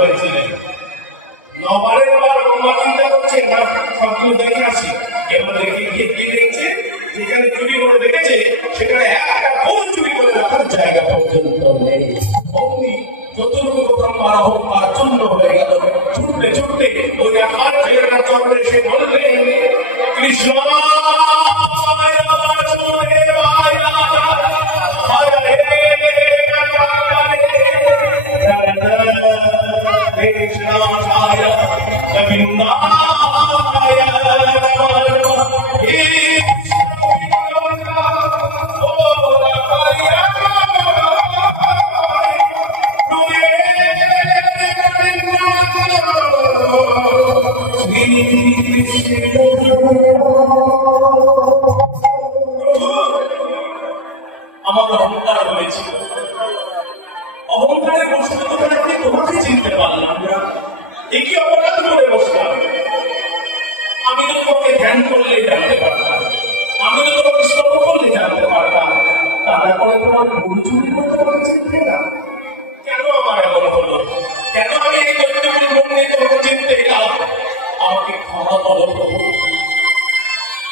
হয়েছিলেন নবারের বার ব্রহ্মা চিন্তা করছে না সবগুলো দেখে আসি। এবার দেখে গিয়ে কি দেখছে, যেখানে চুরি করে দেখেছে সেখানে একটা ফোন চুরি করে রাখার জায়গা পর্যন্ত নেই। অমনি চতুর্মুখ ব্রহ্মার অহংকার চূর্ণ হয়ে গেল। ছুটতে ছুটতে ওই আমার ছেলেটা চক্রে এসে বললেন, কৃষ্ণ আমার অহংকার হয়েছিল। অহংকারের বস্তু আমি তোমাকে চিনতে পারলাম না, একই অপরাধ করে বসলাম। আমি তো তোমাকে ধ্যান করলে জানতে পারতাম, আমি তো তোমাকে শ্রম করলে জানতে পারতাম, তারপরে তোমার ভুল চুরি করতে তোমাকে চিনতে না। কেন আমার এমন হলো? কেন আমি এই দৈত্যগুলো মন নিয়ে তোমাকে চিনতে গেলাম? আমাকে ক্ষমা করো।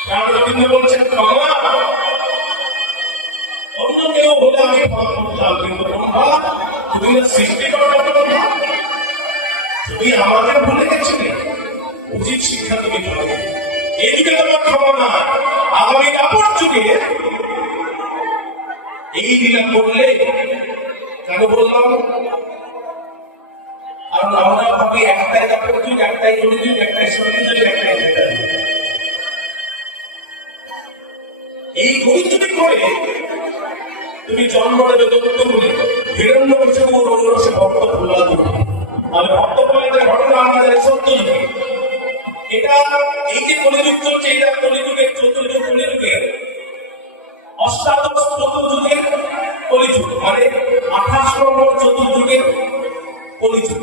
কারণ রবীন্দ্র বলছেন ক্ষমা অন্য কেউ হলে আমি ক্ষমা করতাম, কিন্তু ব্রহ্মা তুমি সৃষ্টি করার ব্রহ্মা, তুমি আমাদের ভুলে গেছিলে। উচিত শিক্ষা তুমি করবে। এই যুগে তোমার ক্ষমা না, আগামী কাপড় যুগে এই দিনা করলে কেন বললাম? কারণ আমরা ভাবি একটাই কাপড় যুগ, একটাই কলিযুগ, একটাই সত্যযুগ, একটাই এই কলিযুগে করে তুমি জন্ম নেবে দত্ত বলে হিরণ্য কিছু রোগরসে ভক্ত ভোলা দেবে। তাহলে ভক্ত প্রলয়ের ঘটনা আমরা জানি সত্যযুগে। এটা এই যে কলিযুগ চলছে, এটা কলিযুগের চতুর্থ কলিযুগের অষ্টাদশ চতুর্যুগের কলিযুগ, মানে 28 নম্বর চতুর্যুগের কলিযুগ।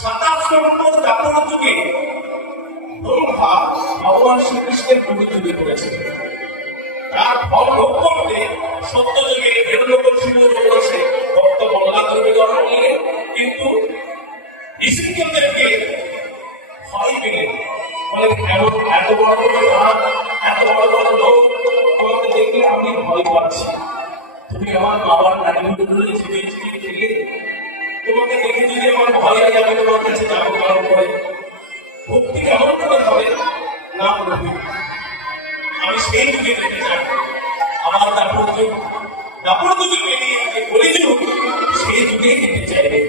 27 নম্বর দাপর যুগে ব্রহ্মা ভগবান শ্রীকৃষ্ণের গুরু তৈরি করেছে। তার ফল ভোগ করতে সত্যযুগে হিরণ্যকশিপু রোগরসে ভক্ত প্রহ্লাদ জন্ম নিলেন, কিন্তু ঋষিকেলদেরকে ভয় পেলেন। বলে এমন এত বড় বড় গান, এত বড় বড় লোক, তোমাকে দেখলে আমি ভয় পাচ্ছি। তুমি আমার বাবার নারীগুলো ছিটিয়ে ছিটিয়ে খেলে, তোমাকে দেখে যদি আমার ভয় লাগে আমি তোমার কাছে যাবো কারণ করে। ভক্তি কেমন করে হবে না প্রভু, আমি সেই যুগে যেতে চাই। আমার দাপর যুগে পেরিয়ে যে কলিযুগ, সেই যুগে যেতে চাইবে।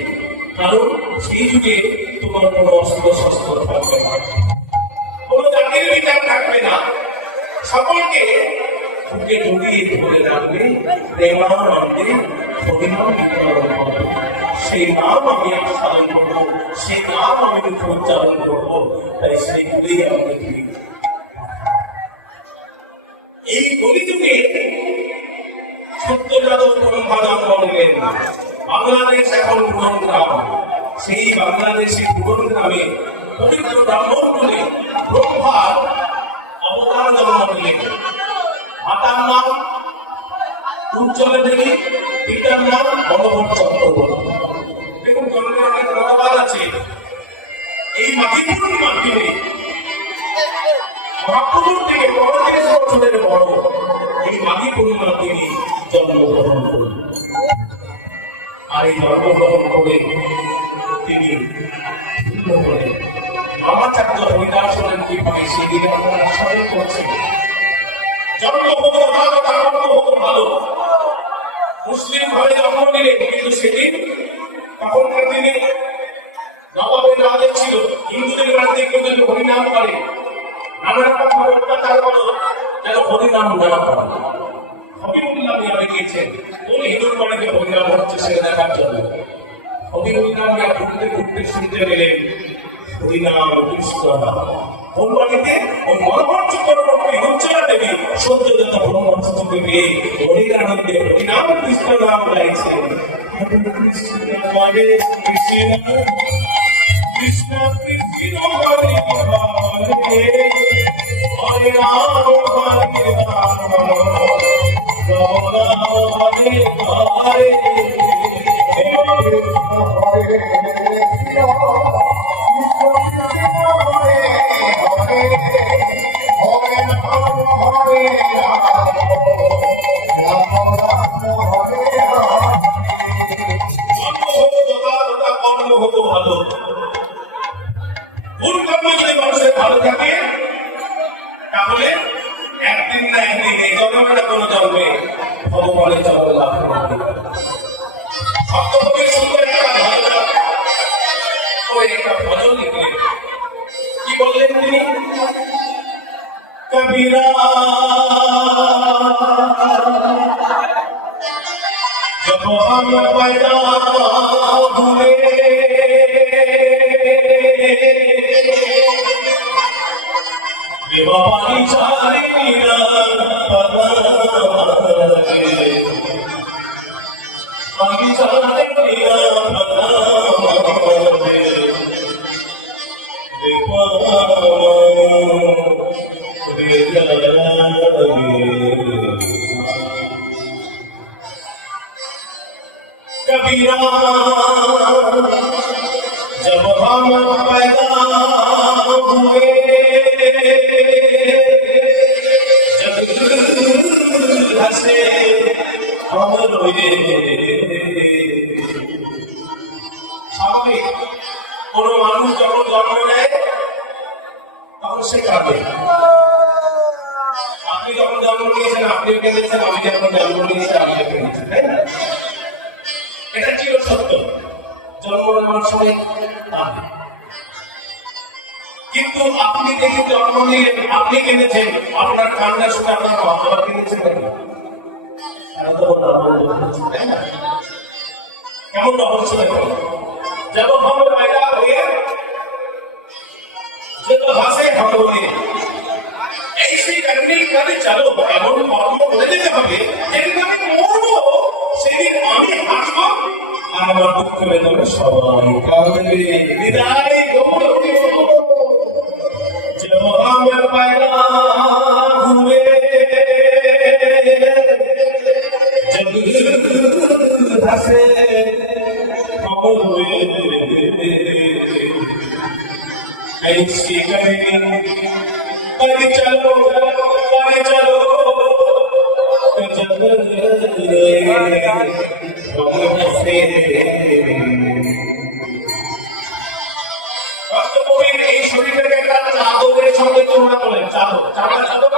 কারণ সেই যুগে তোমার কোনো অস্ত্র শস্ত্র থাকবে না, কোনো জাতির বিচার থাকবে না, সকলকে বুকে জড়িয়ে ধরে রাখবে প্রেমানন্দে হরিনাম বিতরণ করবে। সেই নাম আমি আস্বাদন করবো, সেই নাম আমি উচ্চারণ করবো। তাই সেইগুলি আমাকে এই কলিযুগে সত্যযাদব ব্রহ্মা জন্ম নিলেন। বাংলাদেশ এখন পুরনগ্রাম, সেই বাংলাদেশে পুরনগ্রামে পবিত্র ব্রাহ্মণ বলে ব্রহ্মার অবতার জন্ম নিলেন। মাতার নাম উজ্জ্বলা দেবী, পিতার নাম বনভূপ চক্রবর্তী। দেখুন জন্মের অনেক মতবাদ আছে। এই মাঘী পূর্ণিমার দিনে মহাপ্রভুর থেকে 35 বছরের বড় এই মাঘী পূর্ণিমার দিনে জন্মগ্রহণ করেন। আর এই জন্মগ্রহণ করে তিনি রামাচার্য হরিদাস হলেন কি পায়, সেদিনে আপনারা স্মরণ করছেন। ভালো মুসলিম ভাবে জন্ম নিলেন, কিন্তু সেদিন তখনকার দিনে নবাবের রাজা ছিল, হিন্দুদের বাড়িতে কেউ যদি হরিনাম করে, নানা রকম অত্যাচার করো যেন হরিনাম না করে। হবিবুল্লাহ মিয়া গিয়েছেন কোন হিন্দুর বাড়িতে হরিনাম হচ্ছে সেটা দেখার জন্য। হবিবুল্লাহ মিয়া ঘুরতে ঘুরতে শুনতে পেলেন হরিনাম কৃষ্ণ নাম। কোন বাড়িতে ওই মনোহর চক্রবর্তী উজ্জ্বলা দেবী সত্যযাদব ব্রহ্মচর্যকে পেয়ে হরির আনন্দে হরিনাম কৃষ্ণ নাম গাইছেন। কৃষ্ণ হরে কৃষ্ণ কৃষ্ণ কৃষ্ণ হরে হরে হরে রাম হরে রাম রাম রাম হরে ভুল কর্ম যদি মানুষের ভালো থাকে তাহলে একদিন না একদিন এই জন্মে না কোনো জন্মে ভগবানের জন্ম লাভ করবে। ভক্তকবির সুন্দর একটা ভজন করে একটা ভজন লিখলেন। কি বললেন তিনি? কবিরা जब हम पैदा हुए बेवफाई सारे मीरा बाकी सारे मीरा कबीरा जब हम पैदा हुए जब हंसे हम रोए। স্বাভাবিক কোন মানুষ যখন জন্ম নেয় তখন সে কাঁদে। আপনি যখন জন্ম নিয়েছেন আপনিও কেঁদেছেন, আমি যখন জন্ম নিয়েছি আমিও কেঁদেছি, তাই না? এটা ছিল সত্য। জন্ম নেওয়ার সময় কিন্তু আপনি দেখে জন্ম নিলেন, আপনি কেঁদেছেন, আপনার কান্না শুনে আপনার মা বাবা কেঁদেছেন নাকি? কেমন রহস্য দেখো। जब हम पैदा हुए जब হাসে हम रोए ऐसी करनी कर चलो এমন কর্ম করে দিতে হবে যেদিন আমি মরবো সেদিন আমি হাসবো আর আমার দুঃখ বেদনা সবাই কাঁদবে। বিদায় গৌর जब हम पैदा हुए जब हंसे ऐसी करेंगे अरे चलो এই শরীরটাকে একটা চাদরের সঙ্গে তুলনা করেন। চাদর চামড়া চাদর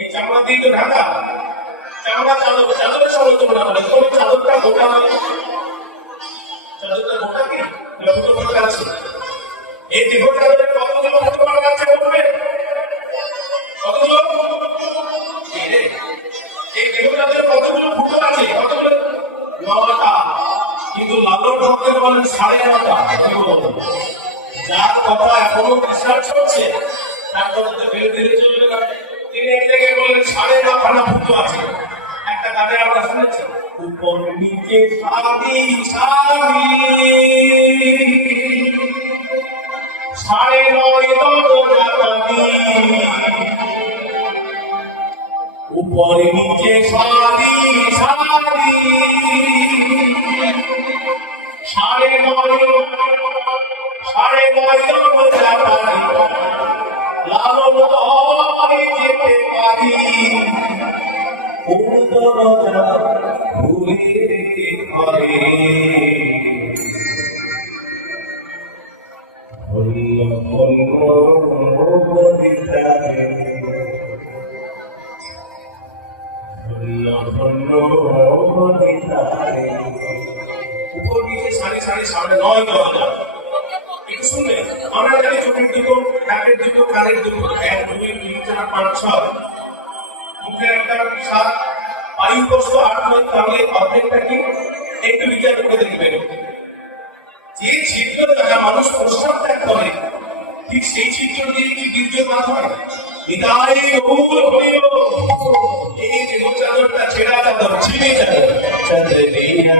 এই চামড়া দিয়ে তো ঢাকা চামড়া চাদর চাদরের সঙ্গে তুলনা করেন। কোন চাদরটা গোটা নয়, চাদরটা গোটা কি আছে? এই দেহ চাদরের কতগুলো ফুটো আছে বলবেন? কতগুলো? এই দেহ চাদরের কতগুলো ফুটো আছে? কতগুলো? 9টা। কিন্তু লালন ভক্তের বলেন 9.5টা। যার কথা এখনো বিশ্বাস চলছে তার কথা তো ধীরে ধীরে চলবে না। তিনি এক জায়গায় বলেন 9.5খানা ফুটো আছে। একটা গানে আমরা শুনেছি উপর নিচে সারি সারি 9.5 দরজা উপর নিচে সারি সারি 9.5 দরজা লালন তবে যেতে পারি কোন দরজা ভুলে ঘরে উপর নিচে সারি সারি 9.5 দরজা। একটু শুনলেন? আমরা জানি চোখের দুটো, নাকের দুটো, কানের দুটো, 1 2 3 4 5 6 মুখের একটা 7 বায়ুকোষ 8 9 তাহলে অর্ধেকটা কি? একটু বিচার করে দেখবেন যে ছিদ্র দ্বারা মানুষ প্রস্রাব ত্যাগ করে ঠিক সেই ছিদ্র দিয়ে কি বীর্যপাত হয়? বিদায় গৌর হইল এই দেহ চাদরটা ছেঁড়া চাদর ছিঁড়ে চাদর চাদর দিয়া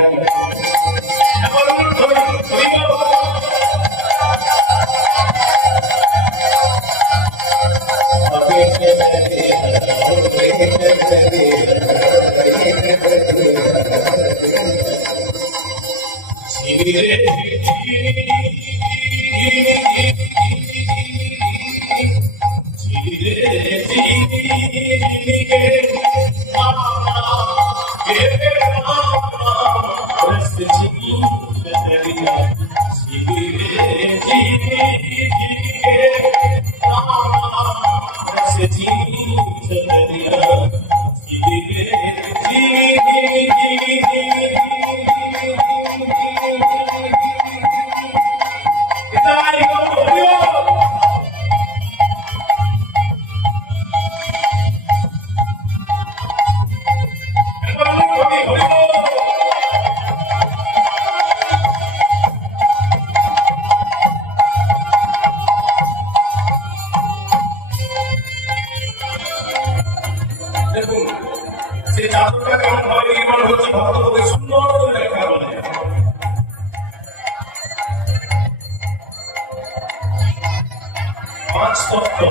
পাঁচ তত্ত্ব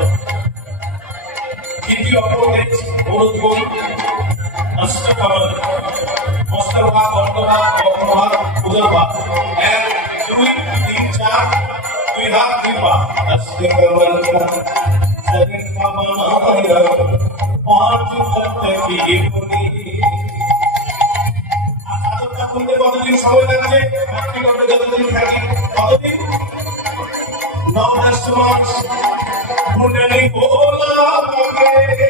দ্বিতীয় অপদেশ অনুদ্গম অষ্টকমল অষ্টভাগ অর্ধভাগ অর্ধভাগ উদরভাগ এক দুই তিন চার দুই হাত দুই পা অষ্টকমল জগন্নামায় পাঁচ তত্ত্ব কি বলি আচ্ছা বলতে কতদিন সময় লাগছে মাতৃগর্ভে যতদিন থাকি কতদিন 9-10 মাস মুন্ডনি ভোলা লাগে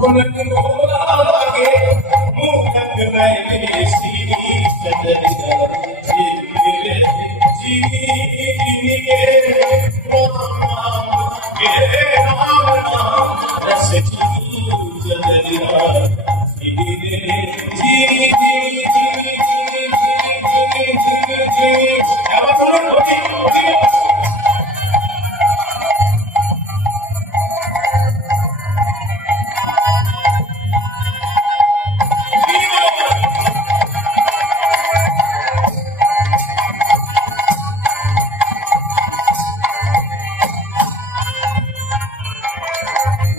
মুন্ডনি ভোলা লাগে মুখ নাই সিনি চদরিয়া জিনি কে নাম কে নাম রস জিনি চদরিয়া জিনি জিনি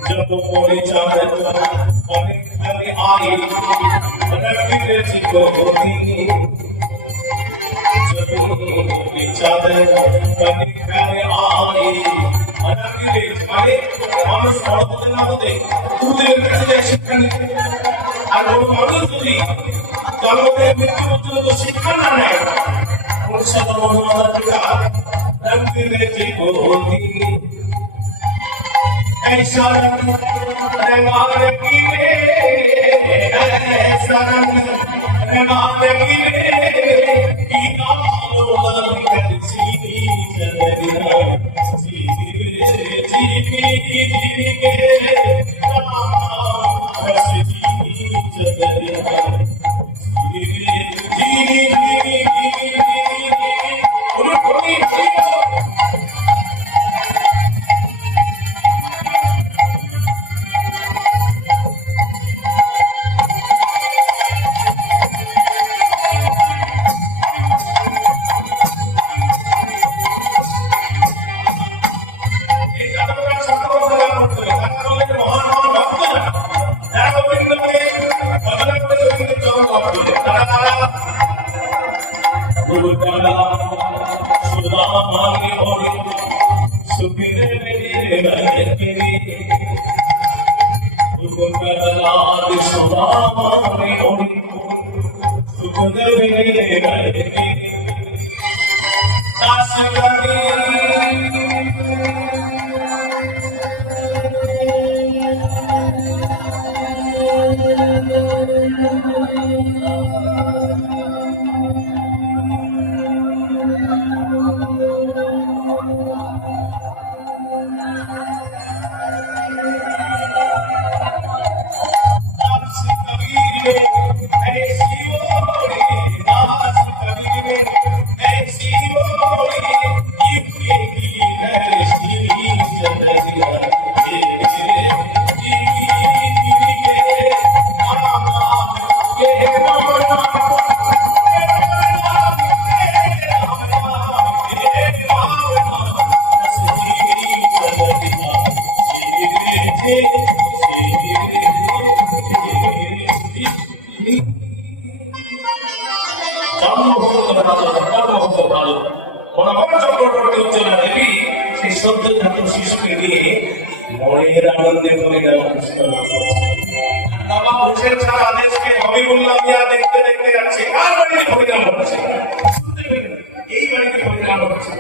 जब कोई चाहे अनेक हरि आई अनगिरे चिको होती जब कोई चाहे अनेक हरि आई अनगिरे माने মানুষ বড় হতে না হতে গুরুদেবের কাছে যায় শিক্ষা নিতে আর কোনো মানুষ যদি জন্ম থেকে মৃত্যু পর্যন্ত শিক্ষা না নেয় পরিষদ মনোমাদার পিতা অনগিরে চিকো होती ऐसा रंग रंगार की ऐसा रंग रंगार की नालों कर सीनी चदरिया जीवी के रस जीनी चदरिया जीवी শিশুকে নিয়ে মনের আনন্দে বলে গেল বাবা বসে ছাড়া দেশকে হবিবুল্লাহ মিয়া দেখতে দেখতে যাচ্ছে কার বাড়িতে পরিণাম হচ্ছে এই বাড়িতে পরিণাম হচ্ছে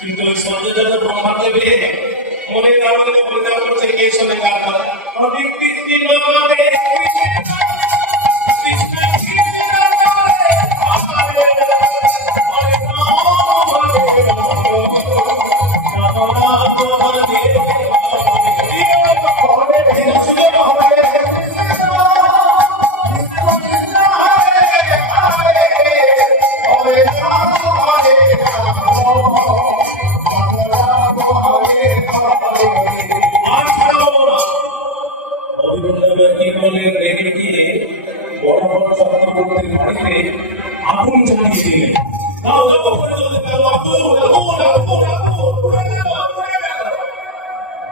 কিন্তু ওই সত্যটা তো ব্রহ্মা দেবে মনে আনন্দ পূর্ণা করছে কে শোনে গান করে অনেক বৃষ্টি নদে আগুন জ্বালিয়ে দিলেন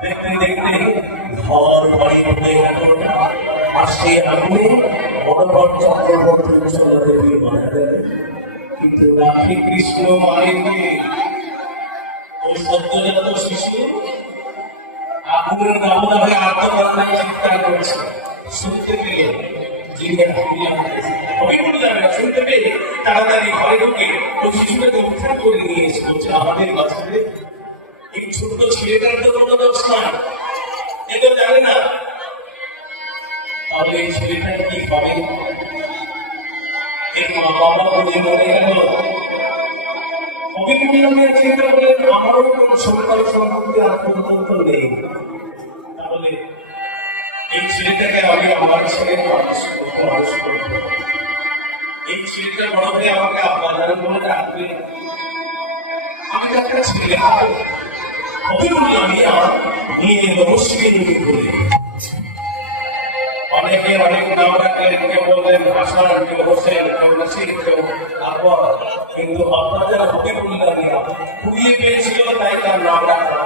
দেখতে দেখতে ঘর বাড়ি হয়ে গেল আর সেই আগুনে বড় চক্রবর্তী চন্দ্রদেবী মারা গেল কিন্তু রাধে কৃষ্ণ মায়েরকে ওই সদ্যজাত শিশু আগুনের দাবদাহে আত্মপ্রাণায় চিৎকার করছে শুনতে পেয়ে জিজ্ঞেস অভিজ্ঞতা যাবে না শুনতে পেয়ে তাড়াতাড়ি ঘরে ঢুকে ওই শিশুটাকে উদ্ধার করে নিয়ে এসে বলছে আমাদের বাচ্চাদের এই ছোট্ট ছেলেটার তো কোনো দোষ না এ তো জানে না তাহলে এই ছেলেটার কি হবে এর মা বাবা বুঝে মনে গেল অভিজ্ঞতা চিন্তা করলেন আমারও কোনো সন্তান সম্পর্কে আর পর্যন্ত নেই তাহলে এই ছেলেটাকে আমি আমার ছেলে মানুষ করব এই ছেলেটা বড় হয়ে আমাকে আপনাদের বলে ডাকবে আমি তাকে ছেলে হবো অভিজ্ঞতা আমি আর নিয়ে অবশ্যই নিয়ে বলে অনেকে অনেক নাম রাখলেন কেউ বললেন আশার কেউ হোসেন কেউ নাসির কেউ আকবর কিন্তু আপনাদের অভিজ্ঞতা খুঁড়িয়ে পেয়েছিল তাই তার নাম রাখা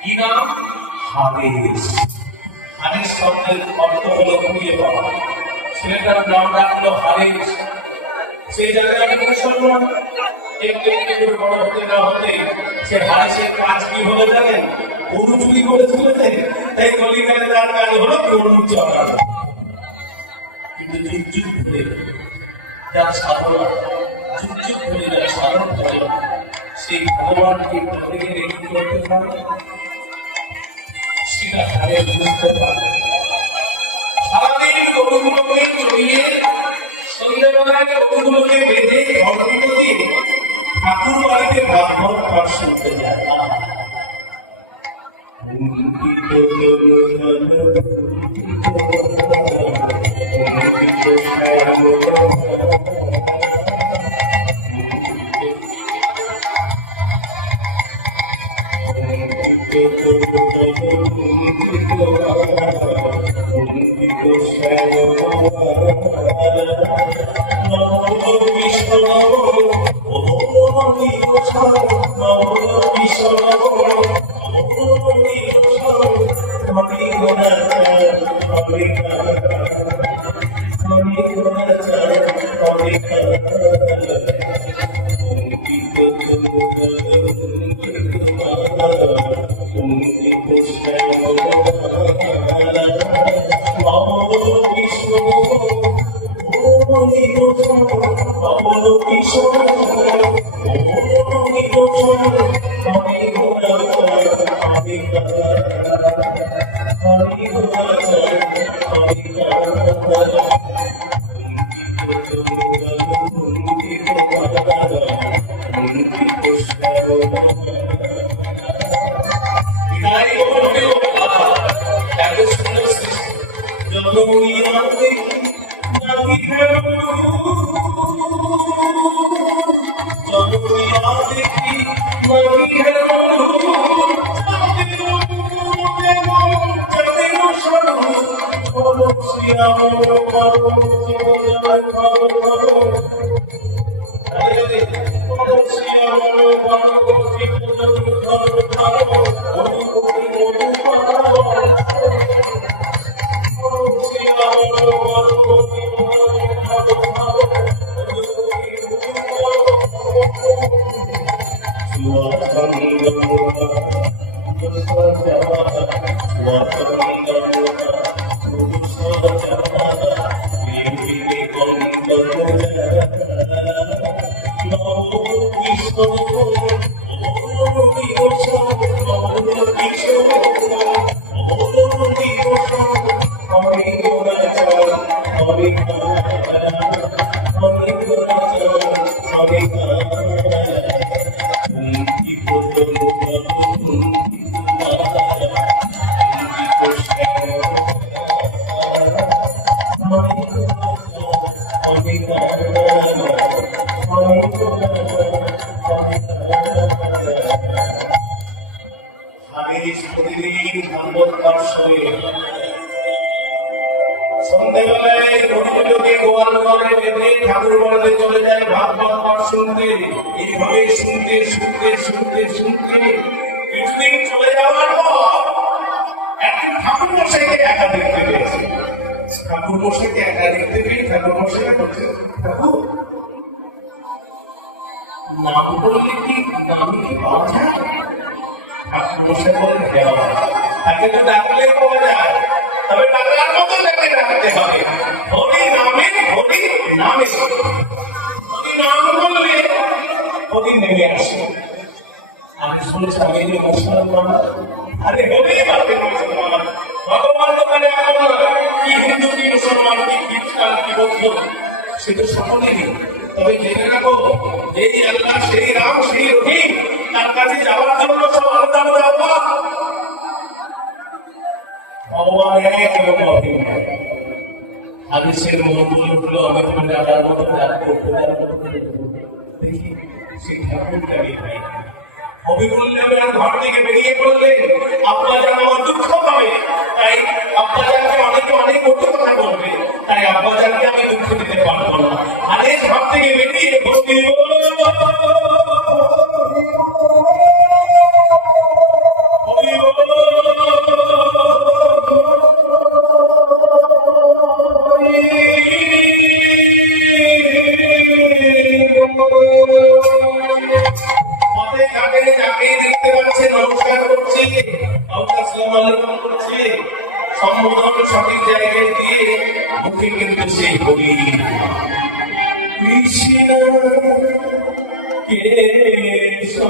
কি নাম হাদিস হাদিস শব্দের অর্থ হলো খুঁড়িয়ে পাওয়া ছেলেটার নাম রাখলো হাদিস সেই জায়গায় আমি মুসলমান একটু একটু বড় হতে না হতে সে হাদিসের কাজ কি হলো জানেন গরু চুরি করে চলেছে তাই কলিকালে তার কাজ হলো গরু চড়া কিন্তু যুগ যুগ ধরে যার সাধনা যুগ যুগ ধরে যার সাধন করে সেই ভগবানকে থেকে রেখে করতে পারে সেটা তাদের বুঝতে পারে সারাদিন গরুগুলোকে চড়িয়ে সন্ধ্যাবেলায় গরুগুলোকে বেঁধে ঘরগুলো দিয়ে ঠাকুর বাড়িতে ব্রাহ্মণ ঘর শুনতে যায় না আমি প্রতিদিন ভাগবত পাঠ শুনি। সন্ধ্যেবেলায় ঘড়িগুলোকে গোয়াল করে বেঁধে ঠাকুর বাড়িতে চলে যায় ভাগবত পাঠ শুনতে। এইভাবে শুনতে শুনতে শুনতে শুনতে কিছুদিন চলে যাওয়ার পর একদিন ঠাকুর মশাইকে একা দেখতে পেয়েছে। ঠাকুর মশাইকে একা দেখতে পেয়ে ঠাকুর মশাইকে বলছে, ঠাকুর নাম বললে কি নাম কি পাওয়া যায়? ঠাকুর মশাই বলে, তাকে তো ডাকলে পাওয়া যায়, তবে ডাকার মতো তাকে ডাকতে হবে। হরি নামে হরি নামে, হরি নাম বললে হরি নেমে আসে। আমি শুনেছি আমি যে মুসলমান, আরে হবেই পারবে মুসলমান। ভগবান দোকানে কি হিন্দু কি মুসলমান কি খ্রিস্টান কি বৌদ্ধ সে তো সকলেরই। তবে জেনে রাখো, এই আল্লাহ সেই রাম সেই রহিম, তার কাছে যাওয়ার জন্য সব আলাদা আলাদা ভগবান এক এবং অভিন্ন। হাদিসের মূলগুলো আমি তোমাকে আলার মতো দেখি সেই ঠাকুরটাকে পাই। অভিমন্যুর ঘর থেকে বেরিয়ে পড়লে আব্বাজান আমার দুঃখ পাবে, তাই আব্বাজানকে অনেকে অনেক কটু কথা বলবে, তাই আব্বাজানকে আমি দুঃখ দিতে পারবো না। আদেশ ঘর থেকে বেরিয়ে সম্বোধন সঠিক জায়গায় দিয়ে মুখে কিন্তু সেই বলি কৃষ্ণ কৃষ্ণ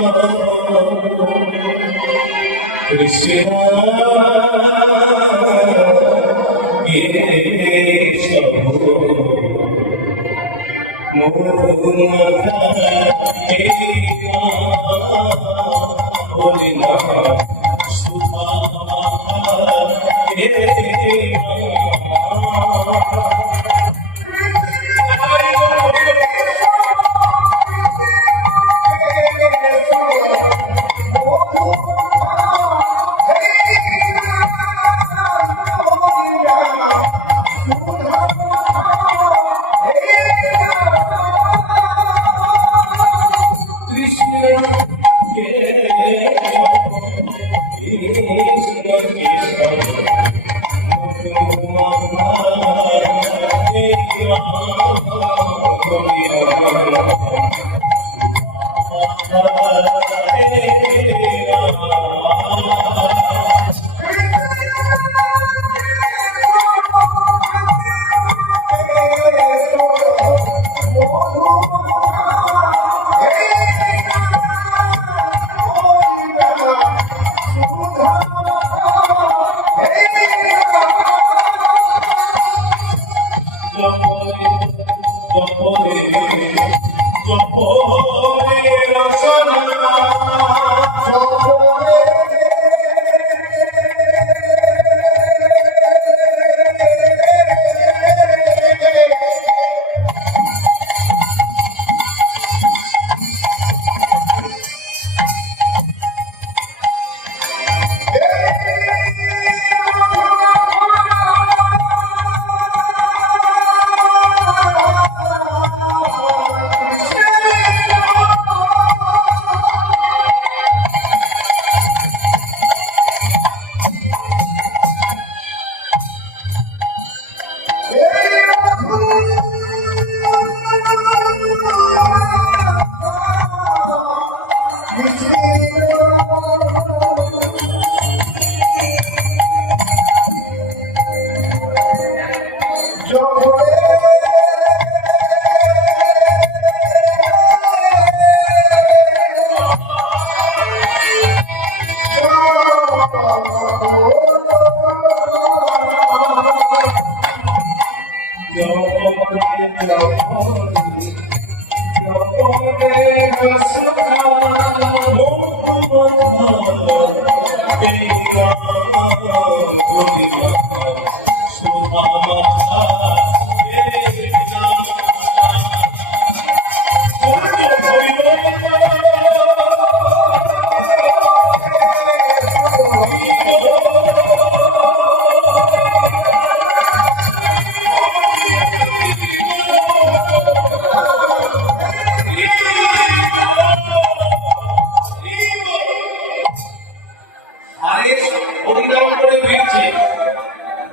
হরিনাম করে ফিরছে।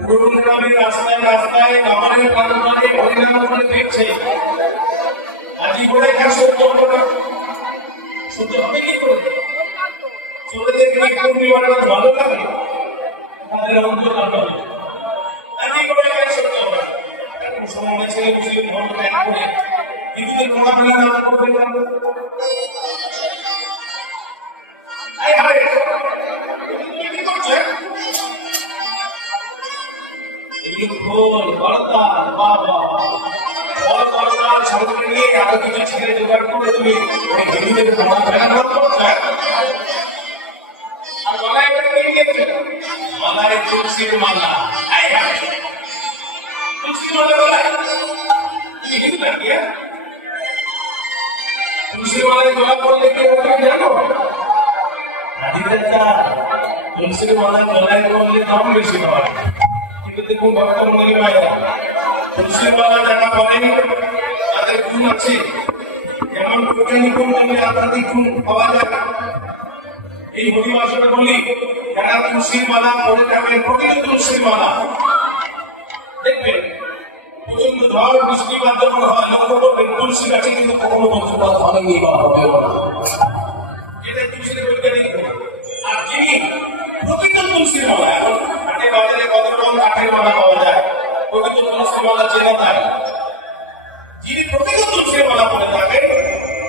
পুরনো গ্রামের রাস্তায় রাস্তায় কামারের প্রান্তরে হরিনাম করে ফিরছে। আজি করে সত্য হলো না, সত্য হবে কি করে? চলে দেখলে পূর্ণিমাটা ভালো লাগে, তাদের অন্তর ভালো লাগে। আজি করে সত্য হবে না। এখন সময় ছেলে বুঝে ধর্ম ত্যাগ করে বিদ্যুতের মোকাবিলা না করবে না। কি করছে? সঙ্গে নিয়ে এত কিছু ছেলে জোগাড় করে তুমি হিন্দুদের আর গলায় মালায় তুলসীর মালা, তুলসীর মালা গলায় তুমি হিন্দু নাকি? তুলসীর মালায় গলা করলে কি জানো? তুলসীর মালায় গলায় করলে দাম বেশি হয়। কিন্তু দেখুন বর্তমানে মায়েরা তুলসীর মালা যারা করেন তাদের গুণ আছে, যেমন বৈজ্ঞানিক গুণ বললে আধ্যাত্মিক গুণ পাওয়া যায়। এই হরিবাসনে বলি যারা তুলসীর মালা পরে থাকবেন, প্রকৃত তুলসীর মালা দেখবেন প্রচন্ড ঝড় বৃষ্টিপাত যখন হয় লক্ষ্য করবেন তুলসী গাছে কিন্তু কখনো বজ্রপাত হয়নি বা হবেও না। এটা তুলসীর বৈজ্ঞানিক গুণ। আর যিনি প্রকৃত তুলসীর মালা, এখন হাটে বাজারে কত রকম কাঠের মালা পাওয়া যায়, প্রকৃত তুলসীর মালা চেনা যায়। যিনি প্রকৃত তুলসীর মালা পরে থাকে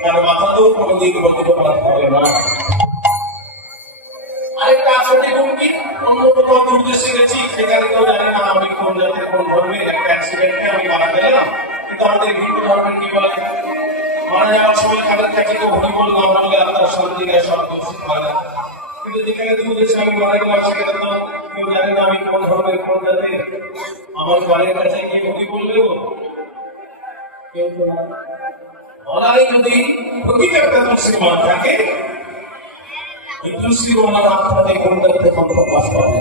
তার মাথাতেও কোনোদিন বজ্রপাত হবে না। আরেকটা আসলে গুণ কি, অন্য কোথাও উদ্দেশ্যে গেছি, সেখানে কেউ জানে না আমি কোন জাতের কোন ধর্মের, একটা অ্যাক্সিডেন্টে আমি মারা গেলাম। কিন্তু আমাদের হিন্দু ধর্মের কি বলে, মারা যাওয়ার সময় তাদের কাছে কেউ হরিবল না বললে আল্লাহ শান্তি গায়ে সব তুলসী খাওয়া যায়। কিন্তু যেখানে উদ্দেশ্যে আমি মারা গেলাম সেখানে তো কেউ জানে না আমি কোন ধর্মের কোন জাতের। আমার বাড়ির কাছে কি হরি বললেও কেউ তো না। ওরাই যদি প্রকৃত একটা তুলসীর মালা থাকে, তুলসী ওনার আত্মাতে কোন করতে প্রকাশ পাবে।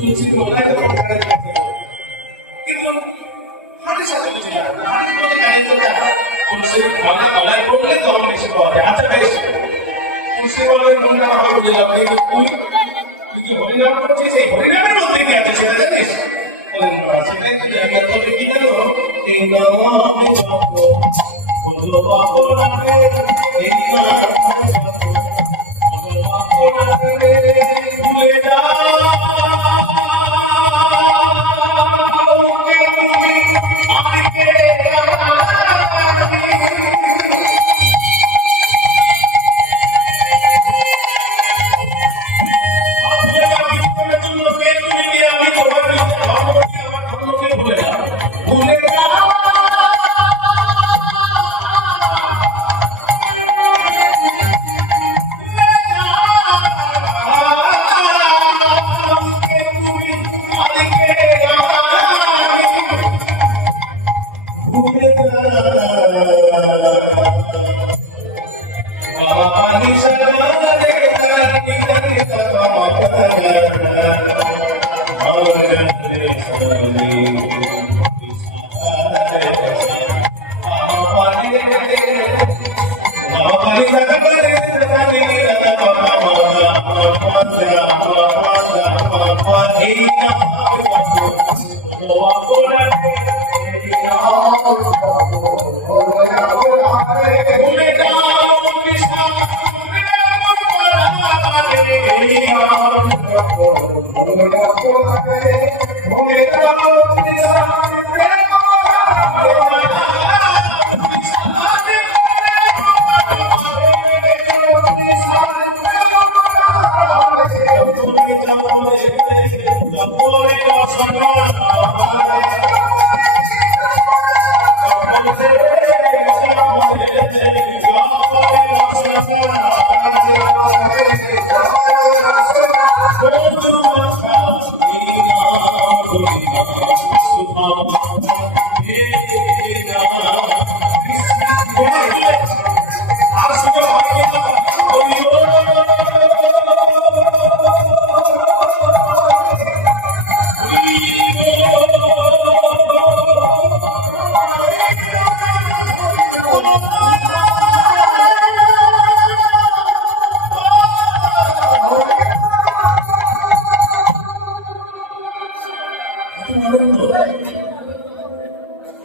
তুলসীর মালায় কিন্তু হাড়ের সাথে বুঝে যায়, হাড়ের মধ্যে কাজে যায়। তুলসীর মালা গলায় পড়লে দম বেশি পাওয়া যায়। আচ্ছা বেশ, তুলসী মালার গুণটা আমরা বুঝে যাবো, কিন্তু তুই কি হরিনাম করছিস, এই হরিনামের মধ্যে কি আছে সেটা জানিস?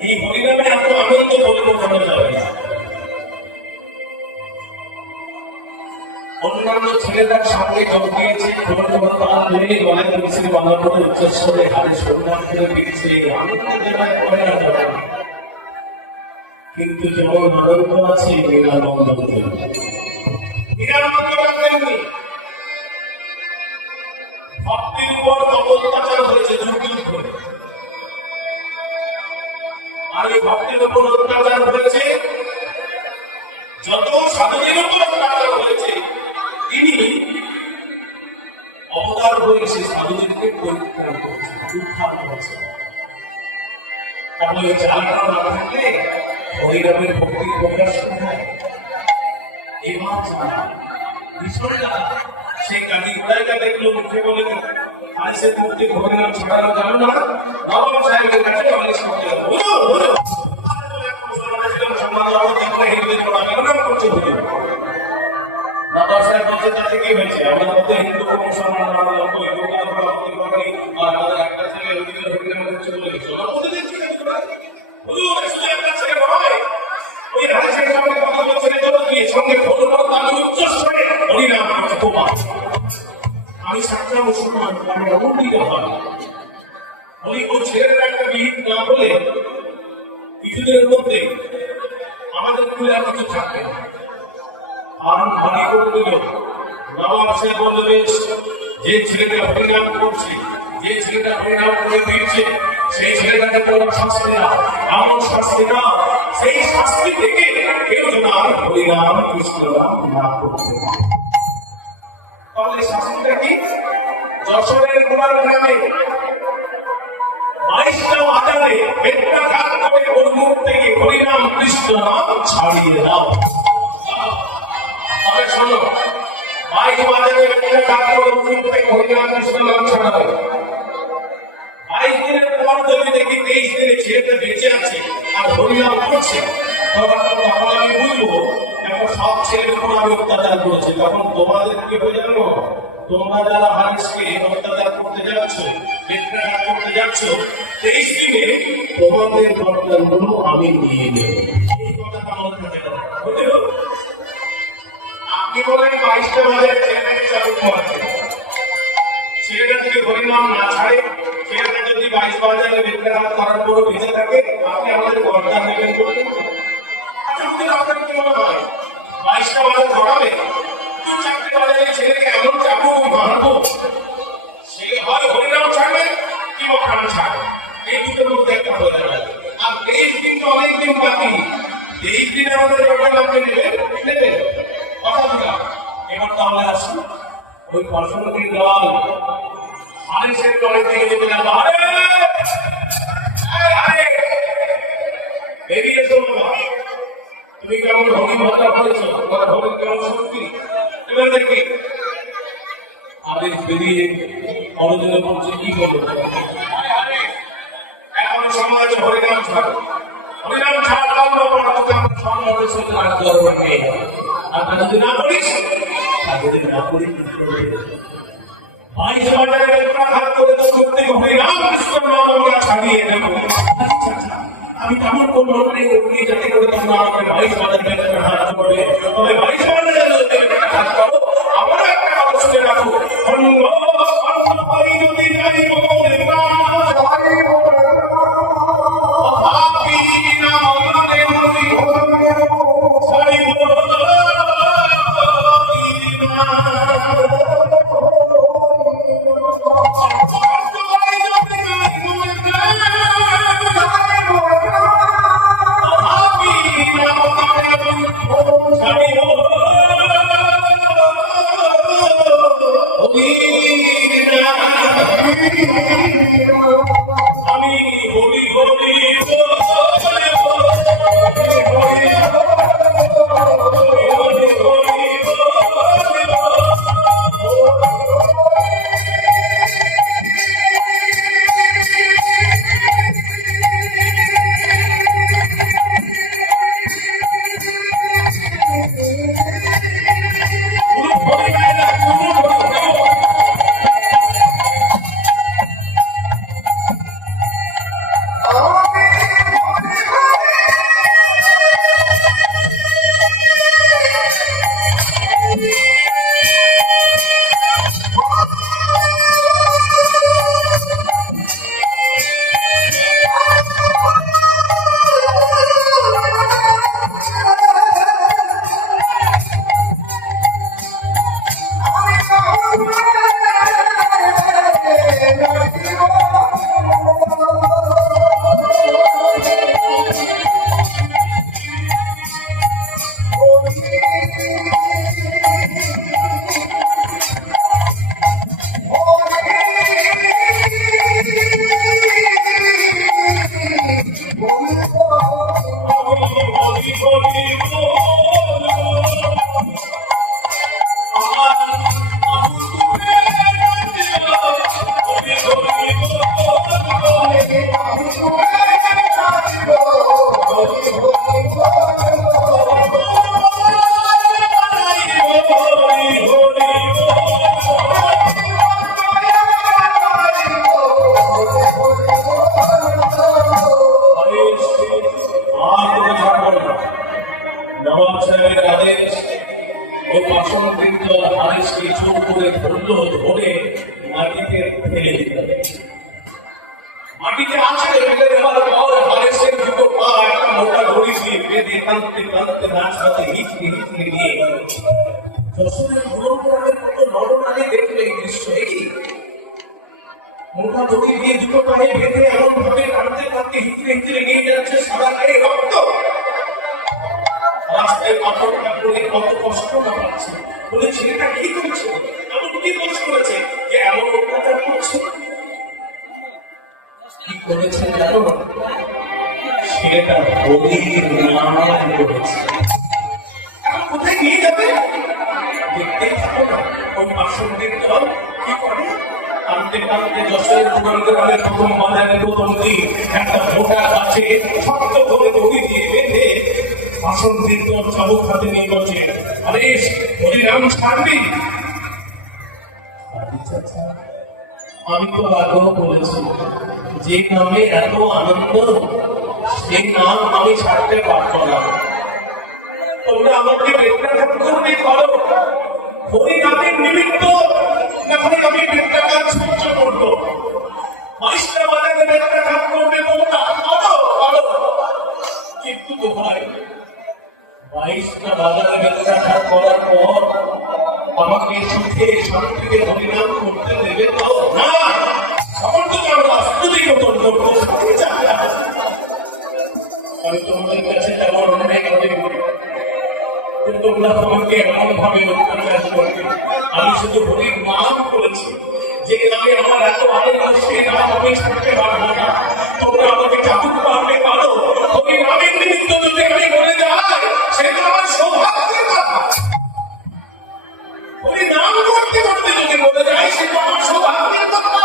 এই হরিনামে এত আনন্দ বলে বোঝানো যাবে না। অন্যান্য ছেলেদের সামনে যোগ দিয়েছে, গলায় মিছিল বাংলাপুর উচ্চস্বরে হারে সন্ধান করে দিয়েছে, আনন্দ দেওয়ায় করে না যাবে না। কিন্তু যেমন আনন্দ আছে নিরানন্দ তেমনি ভক্তির উপর কত অত্যাচার হয়েছে যুগ যুগ ধরে। আর এই ভক্তির উপর অত্যাচার হয়েছে, যত সাধুদের উপর অত্যাচার হয়েছে, তিনি অবতার হয়ে সে সাধুদেরকে পরিত্রাণ করেছে, উদ্ধার করেছে। তাহলে চালাটা না থাকলে হরিনামের ভক্তির প্রকাশ হয়। এবার জানা বিষয়টা সেই কালী গোড়াইটা দেখলো, মুখে বলে আর সে ভক্তি হরিনাম ছাড়ানো যাবে না। বাবা সাহেবের কাছে অনেক সময় বাবা সাহেব বলছে তাতে কি হয়েছে, আমাদের মধ্যে হিন্দু মুসলমান আমাদের একটা ছেলে হরিনাম করছে বলে কিছু আমি সাতটা মুসলমান ছেলের একটা বিহিত না বলে কিছুদিনের মধ্যে আমাদের খুলে আর কিছু থাকবে করে দিল। নবাব সাহেব বলল, বেশ, যে ছেলেটা হরিনাম করছে, যে ছেলেটা হরিনাম করে দিয়েছে, সেই ছেলেটাকে কোনো শাস্তি না, এমন শাস্তি না, সেই শাস্তি থেকে কেউ যেন আর হরিনাম কৃষ্ণ না করতে। তাহলে শাস্তিটা কি? যশোরের কুমার গ্রামে 22টা আজানে বেত্রাঘাত করে ওর মুখ থেকে হরিনাম কৃষ্ণ নাম ছাড়িয়ে দাও। তবে শোনো, 22 আজানে বেত্রাঘাত করে ওর মুখ থেকে হরিনাম কৃষ্ণ নাম ছাড়াবে। 22 দিনের পর যদি দেখি 23 দিনে ছেলেটা বেঁচে আছে আর হরিনাম করছে, তখন আমি বুঝবো এখন সব ছেলের উপর আমি অত্যাচার করেছি। তখন তোমাদের কি হয়ে জানো, তোমরা যারা হারিসকে অত্যাচার করতে যাচ্ছ, বেত্রাঘাত করতে যাচ্ছ, 23 দিনে তোমাদের বর্তমানগুলো আমি নিয়ে নেব। এই কথাটা মনে থাকে না, আপনি বলেন 22টা বাজারে ছেলেটাকে চালু করাতে, ছেলেটা যদি হরিনাম না ছাড়ে, ছেলেটা যদি 22 বাজারে বেত্রাঘাত করার পরও বেঁচে থাকে, আপনি আমাদের বর্তমান নেবেন করবেন। আচ্ছা, যদি আপনার কি মনে হয় 22টা বাজার ধরাবে, তুই 4টে বাজারে ছেলেকে এমন চাপু মারবো, ছেলে হয় হরিনাম ছাড়বে কি প্রাণ ছাড়বে, এই দুটোর মধ্যে একটা হয়ে যাবে। আর 23 দিন তো অনেকদিন বাকি, 23 দিনে আমাদের ব্যাপার আপনি নেবেন কথা দিলাম। এবার তাহলে আসুন ওই পরশুমতির দল হারিসের দলের থেকে যেতে যাবো। বেরিয়ে চলবো, তুমি কেমন হরি ভাষা বলেছো, তোমার হরি কেমন শক্তি, এবার দেখি আদেশ বেরিয়ে অরুণের বলছে কি করবো। এখন সমাজ হরিনাম ছাড়ো, হরিনাম ছাড়ার পর তোকে আমরা সম্মানের সাথে দরবার নিয়ে যাবো। আর যদি না করিস, আর যদি না করি 22 বাজারে বেত্রাঘাত করে তো সত্যি হরিনাম কৃষ্ণ নাম আমরা ছাড়িয়ে দেবো। আমি কেমন করবো যাতে করে তোমরা আমাকে 22 বাজারে বেত্রাঘাত করবে, তবে 22 বাজারে বেত্রাঘাত করো, আমরা একটা কথা শুনে রাখো, যদি যাই কাঁদতে কাঁদতে রাজপথে হিচড়ে হিচড়ে নিয়ে গেল। যশোরের ভুবনপুরের মতো নরনারী দেখলে এই দৃশ্য কি মোটা দড়ি দিয়ে দুটো পায়ে বেঁধে এমন ভাবে কাঁদতে কাঁদতে হিচড়ে হিচড়ে নিয়ে যাচ্ছে, সারা গায়ে রক্ত, রাস্তায় পাথরটা পড়ে কত কষ্ট না পাচ্ছে। বলে ছেলেটা কি করছে, এমন কি দোষ করেছে যে এমন অত্যাচার করছে? কি করেছে জানো না? ছেলেটা হরির নাম করেছে। এখন কোথায় নিয়ে যাবে? দেখতেই থাকো না ওই পার্শ্ববর্তী দল কি করে। কাঁদতে কাঁদতে যশোরের পুরন্দরের প্রথম বাজারের প্রথম দিন একটা মোটা গাছে শক্ত করে দড়ি দিয়ে বেঁধে বাসন্তীর দল চাবুক হাতে নিয়ে বলছে, আরে হরিনাম ছাড়বি? আমি তো আগেও বলেছি যে নামে এত আনন্দ সেই নাম আমি ছাড়তে পারবো না। তোমরা আমাকে প্রেরণা করতে পারো হরিনামের নিমিত্ত, এখন আমি প্রেরণা সহ্য করবো। বাইশটা বাজারে প্রেরণা করবে তোমরা পারো, কিন্তু তো ভাই 22টা বাজারে প্রেরণা করার পর আমাকে সুখে শান্তিতে হরিনাম করতে দেবে তো না? তখন তো আমার রাষ্ট্রদিক করবো। আমি তোমাদের কাছে তেমন অন্যায় করে বলি, তোমরা তোমাকে এমন ভাবে অত্যাচার করবে। আমি শুধু হরির নাম করেছি, যে নামে আমার এত আনন্দ সেই নাম আমি ছাড়তে পারবো না। তোমরা আমাকে চাবুক মারতে পারো, হরির নামের নিমিত্ত যদি আমি বলে যাই সেটা আমার সৌভাগ্যের কথা। হরির নাম করতে করতে যদি বলে যাই সেটা আমার সৌভাগ্যের কথা।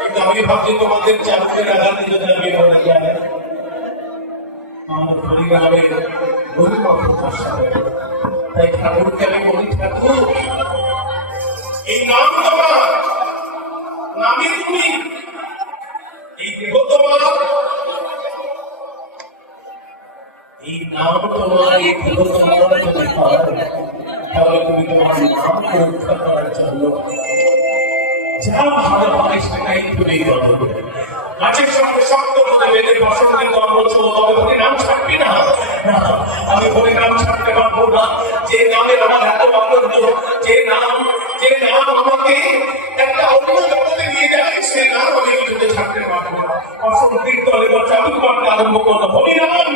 কিন্তু আমি ভাবছি তোমাদের চাবুকের আঘাতে যদি আমি বলে যাই আমার হরিনামের তাই ঠাকুরকে আমি বলি, ঠাকুর এই নাম তোমার, নামে তুমি, এই দেহ তোমার, এই নাম তোমার, এই দেহ তোমার যদি হয় তাহলে তুমি তোমার নাম পরীক্ষা করার জন্য যা ভালো হয় সেটাই তুমি করো। গাছের সঙ্গে শক্ত করে বেঁধে বসন্তের দল বলছো, তবে হরিনাম ছাড়বি না? আমি হরিনাম ছাড়তে পারবো না। যে নামে আমার এত আনন্দ, যে নাম আমাকে একটা অন্য জগতে নিয়ে যায়, সে নাম আমি কিছুতে ছাড়তে পারবো না। বসন্তের দলে বলছে আমি তোমাকে আরম্ভ করবো হরিনাম,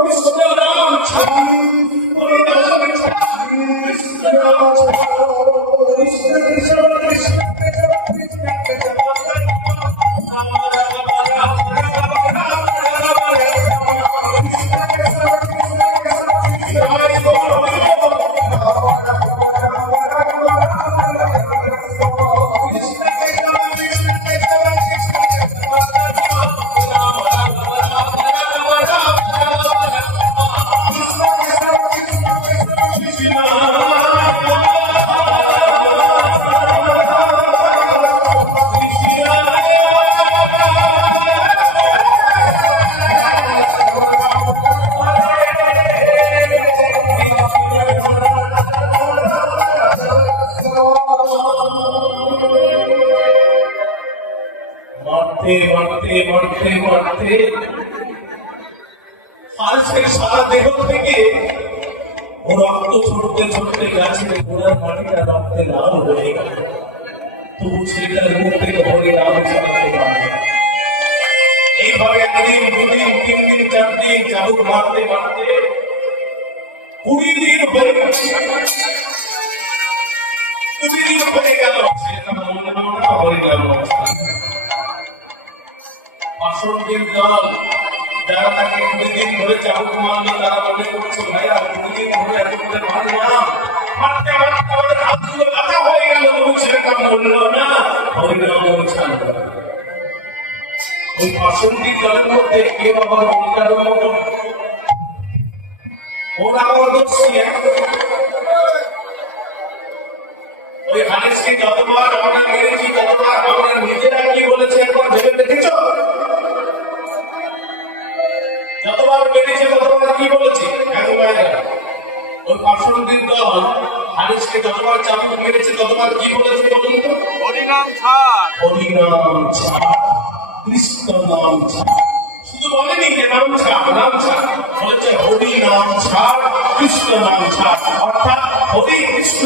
কৃষ্ণনাম ছাড়ি, হরিনাম ছাড়ি, কৃষ্ণনাম ছাড়ি, কৃষ্ণ কৃষ্ণ কৃষ্ণ সারা দেহ থেকে রক্ত ছুটতে ছুটতে গাছের গোড়ার মাটিটা রক্তে লাল হয়ে গেল। তবু ছেলেটার মুখ থেকে হরিনাম ছাড়তে পারবে। এইভাবে একদিন, দুদিন, 3 দিন, 4 দিন চাবুক মারতে মারতে 20 দিন হয়ে গেল। 20 দিন হয়ে গেল, ছেলেটা হরিনাম বাসন্তীর দল যারা তাকে 20 দিন ধরে চাবুক মারলো তারা মনে করছে ভাইয়া 20 দিন ধরে এত করে মারলাম, মারতে মারতে আমাদের হাতগুলো কাটা হয়ে গেল, তবু সেটা বললো না হরিনাম ছাড়ল। ওই বাসন্তীর দলের মধ্যে কেউ আবার ওরা আবার দোষী। ওই হানিসকে যতবার আমরা মেরেছি ততবার আমরা নিজেরা কি বলেছে একবার ভেবে দেখেছ? যতবার বেরিয়েছে ততবার কি বলেছে? ওই পার্শ্ববর্তীর দল হানিসকে যতবার চাবুক মেরেছে ততবার কি বলেছে বলুন তো? হরিনাম ছাড়, হরিনাম ছাড়, কৃষ্ণ নাম ছাড়। শুধু বলেনি যে নাম ছাড় বলেছে হরি নাম ছাড় কৃষ্ণ নাম ছাড়, অর্থাৎ হরি কৃষ্ণ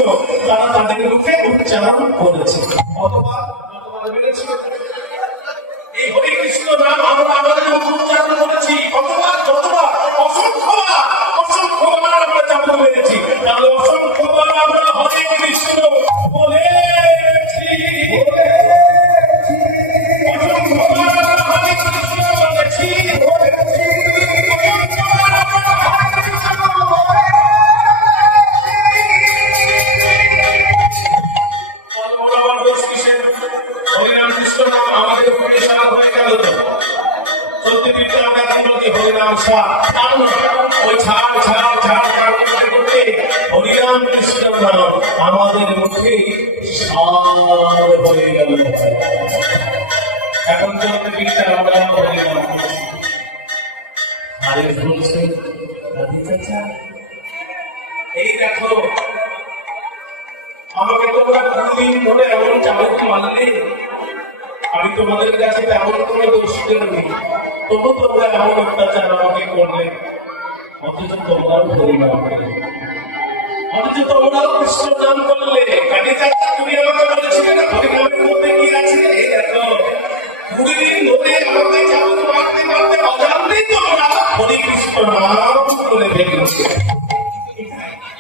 তারা তাদের মুখে উচ্চারণ করেছে। অথবা বেড়েছে এই হরি কৃষ্ণ নাম আমরা আমাদের মুখে উচ্চারণ করেছি, কতবার যতবার, অসংখ্যবার আমরা চাপ মেরেছি, তাহলে অসংখ্যবার আমরা হরে কৃষ্ণ বলেছি, অসংখ্যবার আমরা হরে কৃষ্ণ বলেছি, হরিনাম কৃষ্ণ নাম আমাদের উপরে সারা হয়ে গেল। তো সত্যি আমরা বলছি হরিনাম ছাড়, ওই ছাড় করতে হরিনাম কৃষ্ণ নাম আমাদের মুখে সার হয়ে গেল। এখন চলতে পিঠটা আমরা হরিনাম করছি। আরে বলছে এই দেখো আমাকে তোমরা দুদিন ধরে এমন চাবুক মারলে, আমি তোমাদের কাছে তেমন কোনো দোষ করিনি, তবু তোমরা এমন অত্যাচার আমাকে করলে, অথচ তোমরাও হরিনাম করলে, অথচ তোমরাও কৃষ্ণ নাম করলে। কানে চাচা তুমি আমাকে বলেছিলে না হরিনামের মধ্যে কি আছে? এই দেখো 20 দিন ধরে আমাকে চাবুক মারতে অজান্তেই তোমরা হরি কৃষ্ণ নাম করে ফেলেছ।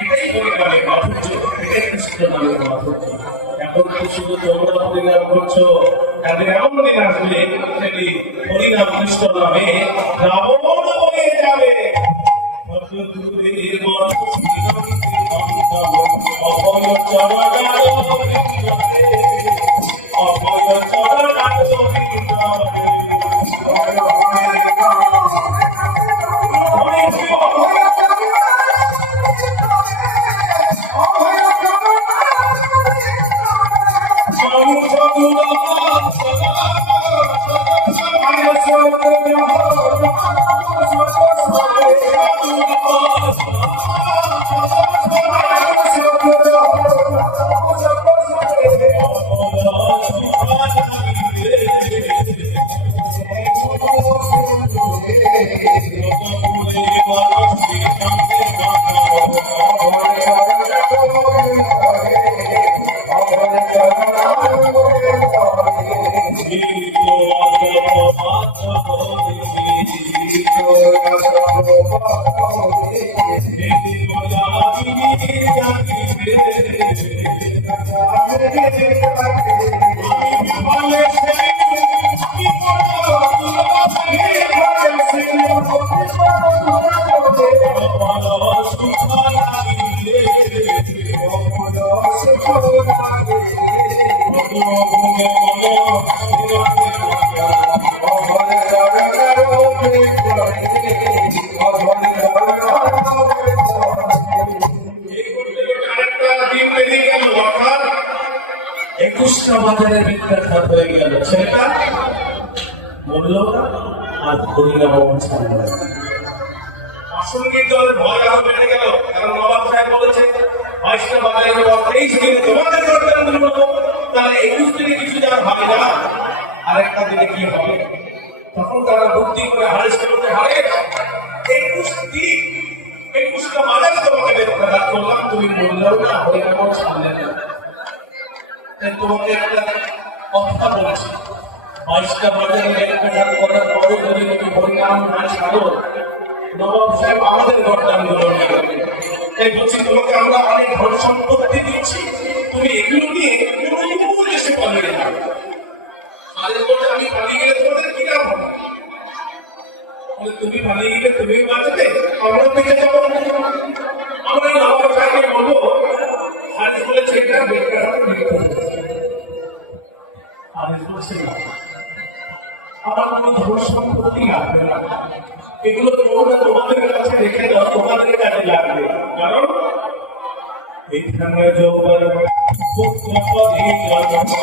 এটাই হরিনামের মাধুর্য, এটাই কৃষ্ণ নামের মাধুর্য। এখন তো শুধু তোমরা হরিনাম করছো, তাদের এমন দিন আসবে সেটি হরিনাম কৃষ্ণ নামে রাবণ হয়ে যাবে। বাজারে বিখ্যাত হয়ে গেল, ছেলেটা বলল আর হরিনাম ছাড়ল। আসঙ্গিক দলের ভয় আরো বেড়ে গেল, কারণ নবাব সাহেব বলেছে 22টা বাজারের পর 23 দিনে তোমাদের দরকার বলবো, তাহলে 21 দিনে কিছু যার হবে না, আরেকটা দিনে কি হবে? তখন তারা বুদ্ধি করে হারেস করতে হারে 21 দিন 21টা বাজারে তোমাকে বের করলাম, তুমি বললেও না হরিনাম ছাড়লে না। তোমাকে একটা কথা বলছি, 22টা বাজারে বের করার পরে যদি তুমি হরিনাম না ছাড়ো, নবাব সাহেব আমাদের গরদান গুলো নেবে। তাই বলছি তোমাকে আমরা অনেক ধন সম্পত্তি দিচ্ছি, তুমি এগুলো নিয়ে কোনো দেশে পালিয়ে যাবে। তাদের বলতে আমি পালিয়ে গেলে তোমাদের কি লাভ হবে? তুমি পালিয়ে গেলে তুমি বাঁচবে, আমরা বেঁচে যাবো। আমরা নবাব সাহেবকে বলবো হারিস বলেছে এটা বেকার আমার কোনো ধন সম্পত্তি লাগবে না, এগুলো তোমরা তোমাদের কাছে রেখে দাও, তোমাদের কাজে লাগবে। কারণ এখানে যৌবন আছে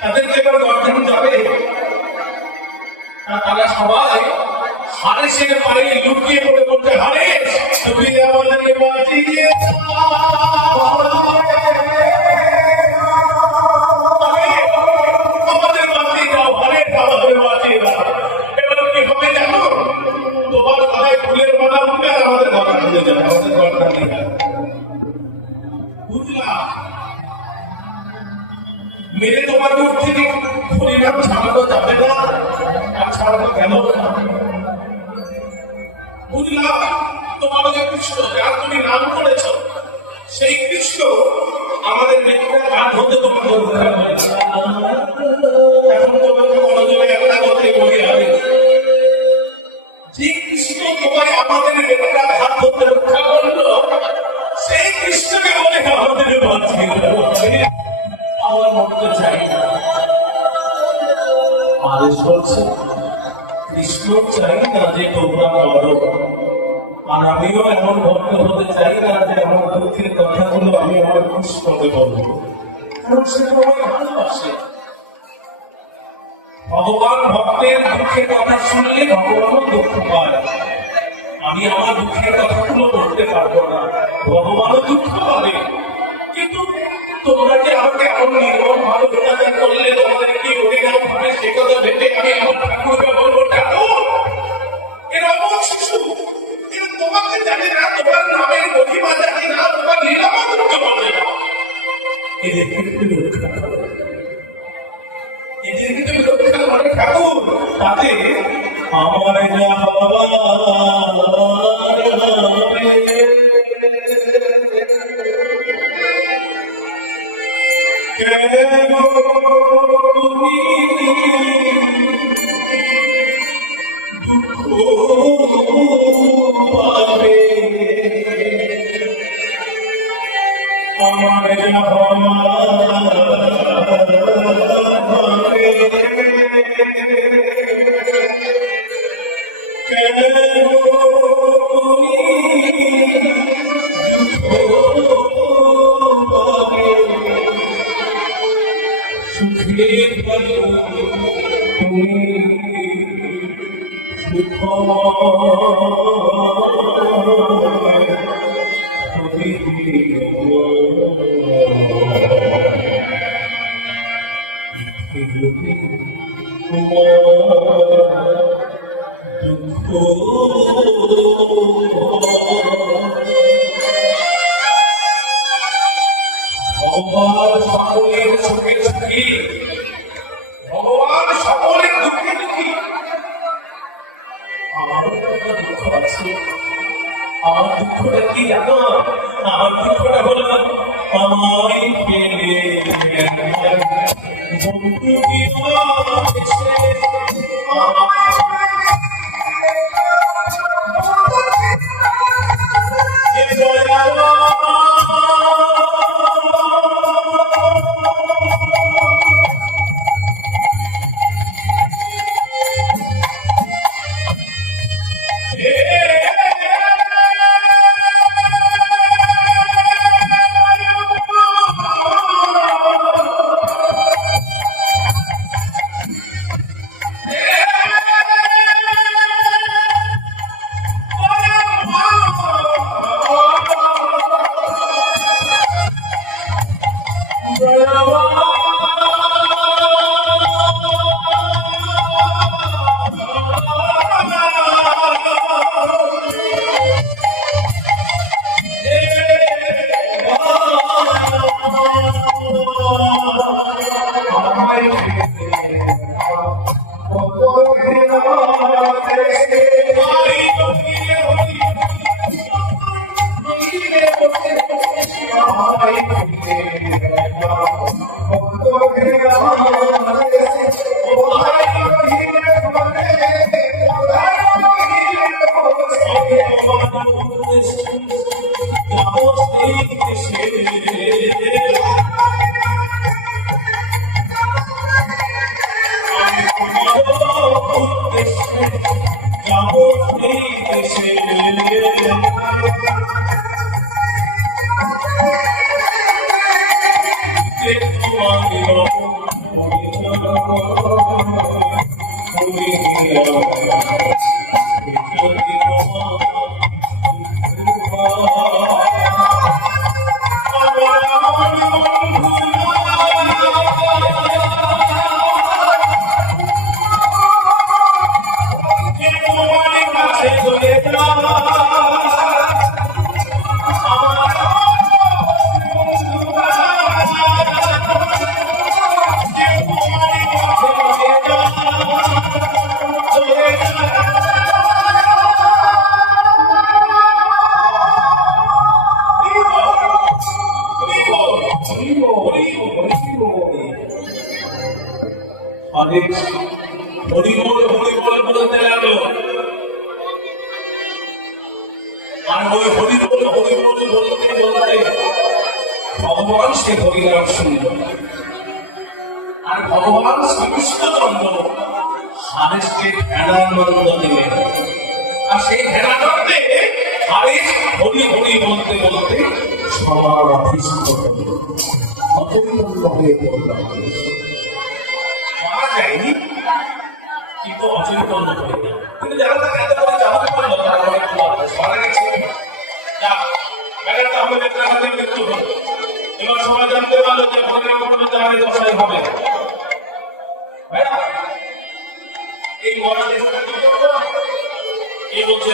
তাদেরকে এবার গর্জন যাবে, তারা সবাই হারেসের পায়ে লুকিয়ে পড়ে বলছে, হারেস তুমি আমাদেরকে বাঁচিয়ে আমাদের বাঁচিয়ে দাও, হারেস আমাদের বাঁচিয়ে দাও। এবার কি হবে জানো, তোমার গলায় ফুলের মালা উঠবে আর আমাদের গলা খুলে যাবে, আমাদের গলা দিয়ে বুঝলাম। মেরে তোমার মুখ থেকে হরিনাম ছাড়ানো যাবে না, আর ছাড়ানো গেল না। বুঝলাম তোমার যে কৃষ্ণ যার তুমি নাম করেছ, সেই কৃষ্ণ আমাদের মেয়েটা গান হতে তোমাকে রক্ষা করেছে। এখন তোমাকে মনোযোগে একটা কথাই বলি, আমি যে কৃষ্ণ তোমায় আমাদের মেয়েটা হাত ধরতে রক্ষা করলো, সেই কৃষ্ণকে বলে আমাদের বাঁচিয়ে আমার মরতে চাই না। আদেশ করছে কৃষ্ণ চাই না যে তোমরা মরো, আর আমিও এমন ভক্ত হতে চাই না যে আমার দুঃখের কথাগুলো আমি আমার কৃষ্ণকে বলবো, কারণ সে তোমায় ভালোবাসে। ভগবান ভক্তের দুঃখের কথা শুনলে ভগবানও দুঃখ পায়। আমি আমার দুঃখের কথাগুলো বলতে পারবো না, ভগবানও দুঃখ পাবে। কিন্তু তোমরা যে আমাকে এমন নির্মম ভালো অত্যাচার করলে, তোমাদের কি হরিনাম হবে সে কথা ভেবে আমি আমার ঠাকুরকে বলবো, ঠাকুর এরকম শিশু তোমাকে জানি না, তোমার নামের মহিমা জানি না, তোমার লীলামাত্রকে বলে না, এদেরকে তুমি রক্ষা করো, এদেরকে তুমি রক্ষা করে ঠাকুর। তাতে আমার যা ভগবান সকলের সুখে সুখী, ভগবান সকলের দুঃখে দুঃখী। আমার দুঃখ আছে, আমার দুঃখটা কি জানো? আমার দুঃখটা হলো আমায় পেলে বন্ধু কি বলতে লাগলো আর ওই হরিবোল বলতে বলতে ভগবান সে হরিনাম শুনল আর ভগবান শ্রীকৃষ্ণচন্দ্র হারেশকে ধ্যানানন্দ দিলেন আর সেই ধ্যানানন্দে হারেশ হরি হরি বলতে বলতে সবার অতিষ্ঠ হয়ে পড়ল। মারা যায়নি কিন্তু অচৈতন্য হয়ে গেল। কিন্তু যারা তাকে এত করে জানতে পারলো তারা অনেক মারা গেছে। ব্যাপারটা আমাদের হাতে মৃত্যু হলো। এবার সবাই জানতে পারলো যে জাহানের দশাই হবে। এই মরা দেশটা কি করবো? কে বলছে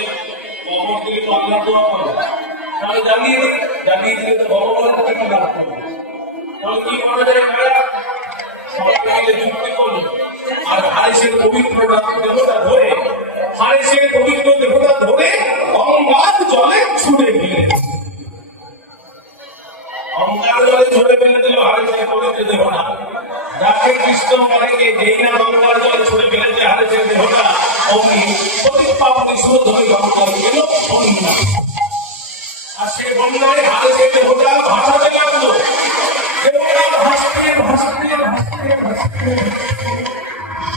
কবর দিলে তো আল্লাহ দোয়া করবো, তাহলে জানিয়ে দিলে তো ভগবানের থেকে লাভ করবো। তাহলে কি করা যায়? সবাই মিলে চুক্তি করলো আর হারেসের পবিত্র দেহটা ধরে গঙ্গার জলে ছুড়ে ফেলে দিল হারেসের পবিত্র দেহটা। রাখে কৃষ্ণ অনেকে যেই না গঙ্গার জলে ছুড়ে ফেলেছে হারেসের দেহটা অগ্নি প্রতিপাবনী শুদ্ধ হয়ে গঙ্গার গেল বন্যা। আর সে বন্যায় হারেসের দেহটা ভাসাতে লাগলো।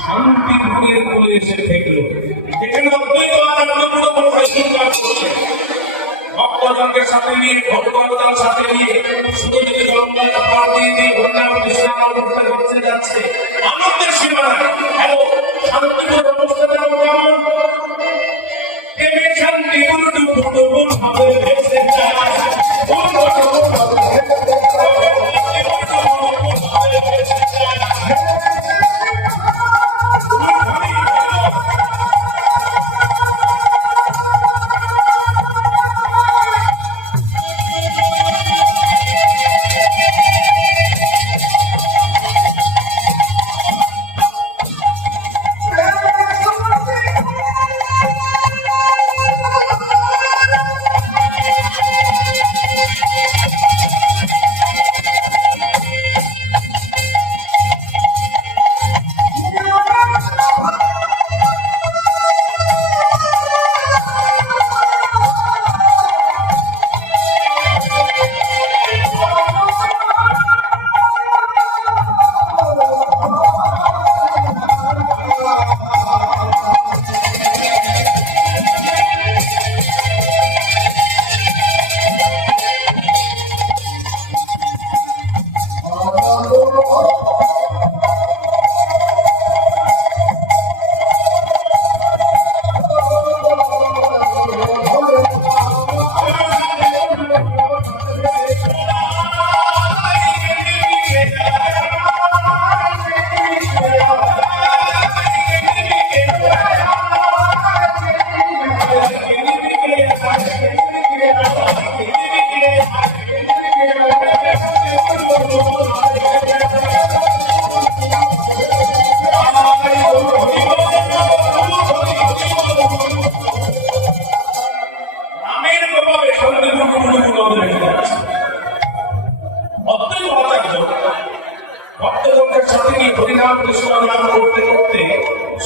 শান্তি ভুলের কোলে এসে ঠেকল। এখানে ভক্তজনকে সাথে নিয়ে ভক্তদার সাথে নিয়ে শুধু যদি গঙ্গাটা পার দিয়ে বন্যা করতে যাচ্ছে আনন্দের সীমা নাই। হ্যালো, শান্তিপুর অবস্থাটা কেমন? শান্তি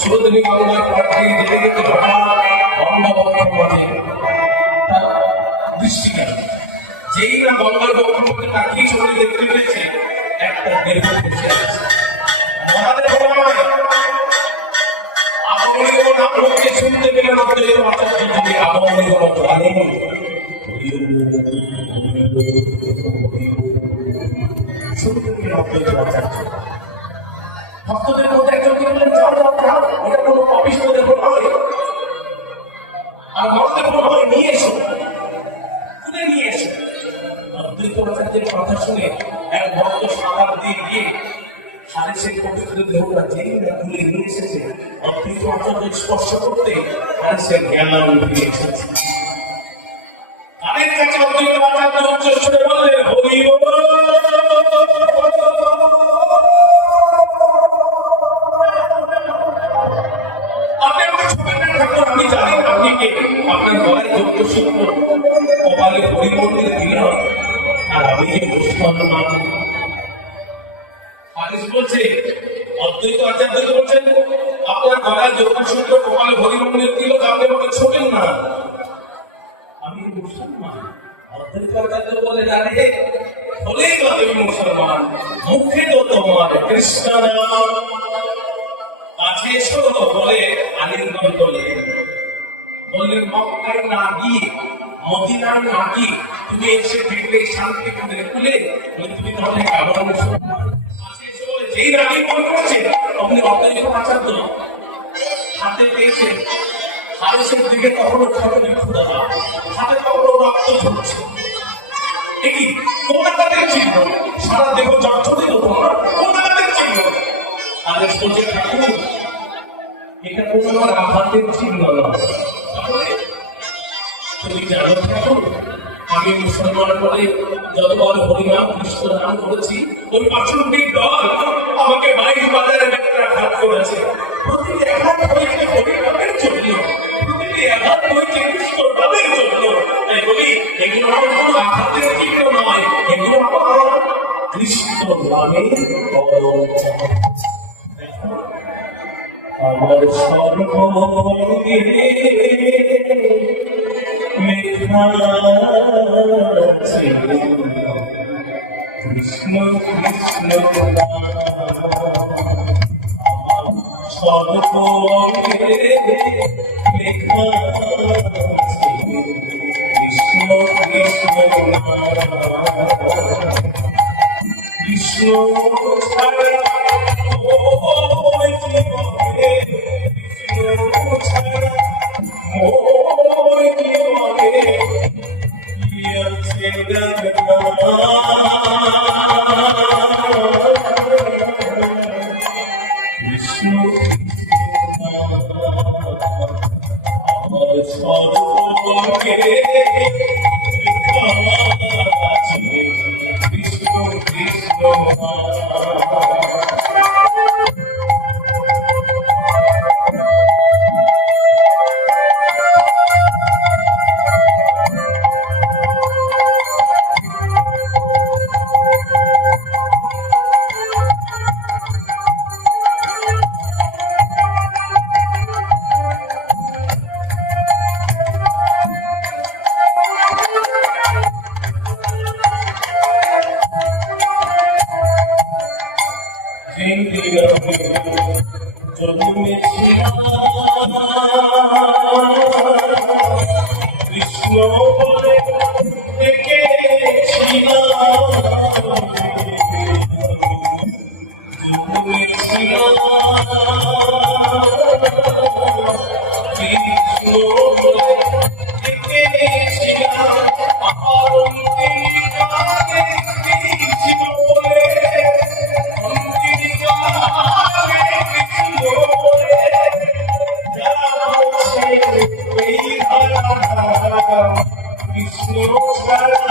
সুরধনী গঙ্গার পাড়ে যেতে যেতে হঠাৎ অন্নবক্ষের পথে তার দৃষ্টি গেল। যেই না গঙ্গার বক্ষে তাকিয়ে চলে দেখতে পেয়েছে একটা দেহ বসে আছে। মহাদেব ভগবান আপনি নাম লোককে শুনতে পেলেন অদ্বৈত আচার্য যদি আপনি জানেন শুনতে পেলেন অদ্বৈত আচার্য। ভক্তদের মধ্যে একজনকে বললেন যাও যাও এটা কোনো অফিস দেখো নয়, আর মরতে কোনো হয় নিয়ে এসো, খুলে নিয়ে এসো। অদ্বৈত আচার্যের কথা শুনে এক ভক্ত সাঁতার দিয়ে গিয়ে হারিসের পবিত্র দেহটা যেই না তুলে নিয়ে এসেছে, অদ্বৈত আচার্য স্পর্শ করতে হারিসের জ্ঞান ফিরে এসেছে। আরেক কাছে অদ্বৈত আচার্য উচ্চ সুরে বললেন, হরি বল। আপনি আমাকে ছুটেন না ঠাকুর, আমি জানি আপনি কে। আপনার গলায় যোগ্য সূত্র, কপালে পরিবর্তিত দিল, আর আমি যে মুসলমান। হাদিস বলছে, অদ্বৈত আচার্য বলছেন, আপনার গলায় যোগ্য সূত্র, কপালে হরিমন্দির দিল, আপনি আমাকে ছোটেন না, আমি মুসলমান। অদ্বৈত আচার্য বলে, জানে হলেই বা তুমি মুসলমান, মুখে তো তোমার কৃষ্ণ নাম, কাছে এসো বলে আলিঙ্গন করলেন। বললেন, মক্কায় না গিয়ে, মদিনায় না গিয়ে তুমি এসে দেখলে শান্তি কেন্দ্রে খুলে তুমি তাহলে কেমন মুসলমান। কাছে এসে বলে, যেই না আলিঙ্গন করছে আপনি অদ্বৈত আচার্য হাতে পেয়েছেন, হারিসের দিকে তখনও খাটনি ক্ষুদা, হাতে তখনও রক্ত ঝরছে। একই কোনটা তাদের চিহ্ন, সারা দেহ জর্জরিত তোমার, কোনটা তাদের চিহ্ন? হারিস বলছে, ঠাকুর এটা কোনো আমার আঘাতের চিহ্ন নয়। তাহলে তুমি জানো ঠাকুর, আমি মুসলমান বলে যতবার হরিনাম কৃষ্ণ নাম করেছি, ওই পাচনটির দল আমাকে বাইশ বাজারে একটা আঘাত করেছে। প্রতিটি আঘাত হয়েছে হরিনামের জন্য, প্রতিটি আঘাত হয়েছে কৃষ্ণ নামের জন্য। তাই বলি, এগুলো আমার কোনো আঘাতের চিহ্ন নয়, এগুলো আমার কৃষ্ণ নামের আমার সর্বঙ্গে লেখা আছে কৃষ্ণ কৃষ্ণ নাম, আমার সর্বঙ্গে লেখা আছে কৃষ্ণ কৃষ্ণ নাম। কৃষ্ণ ছাড়া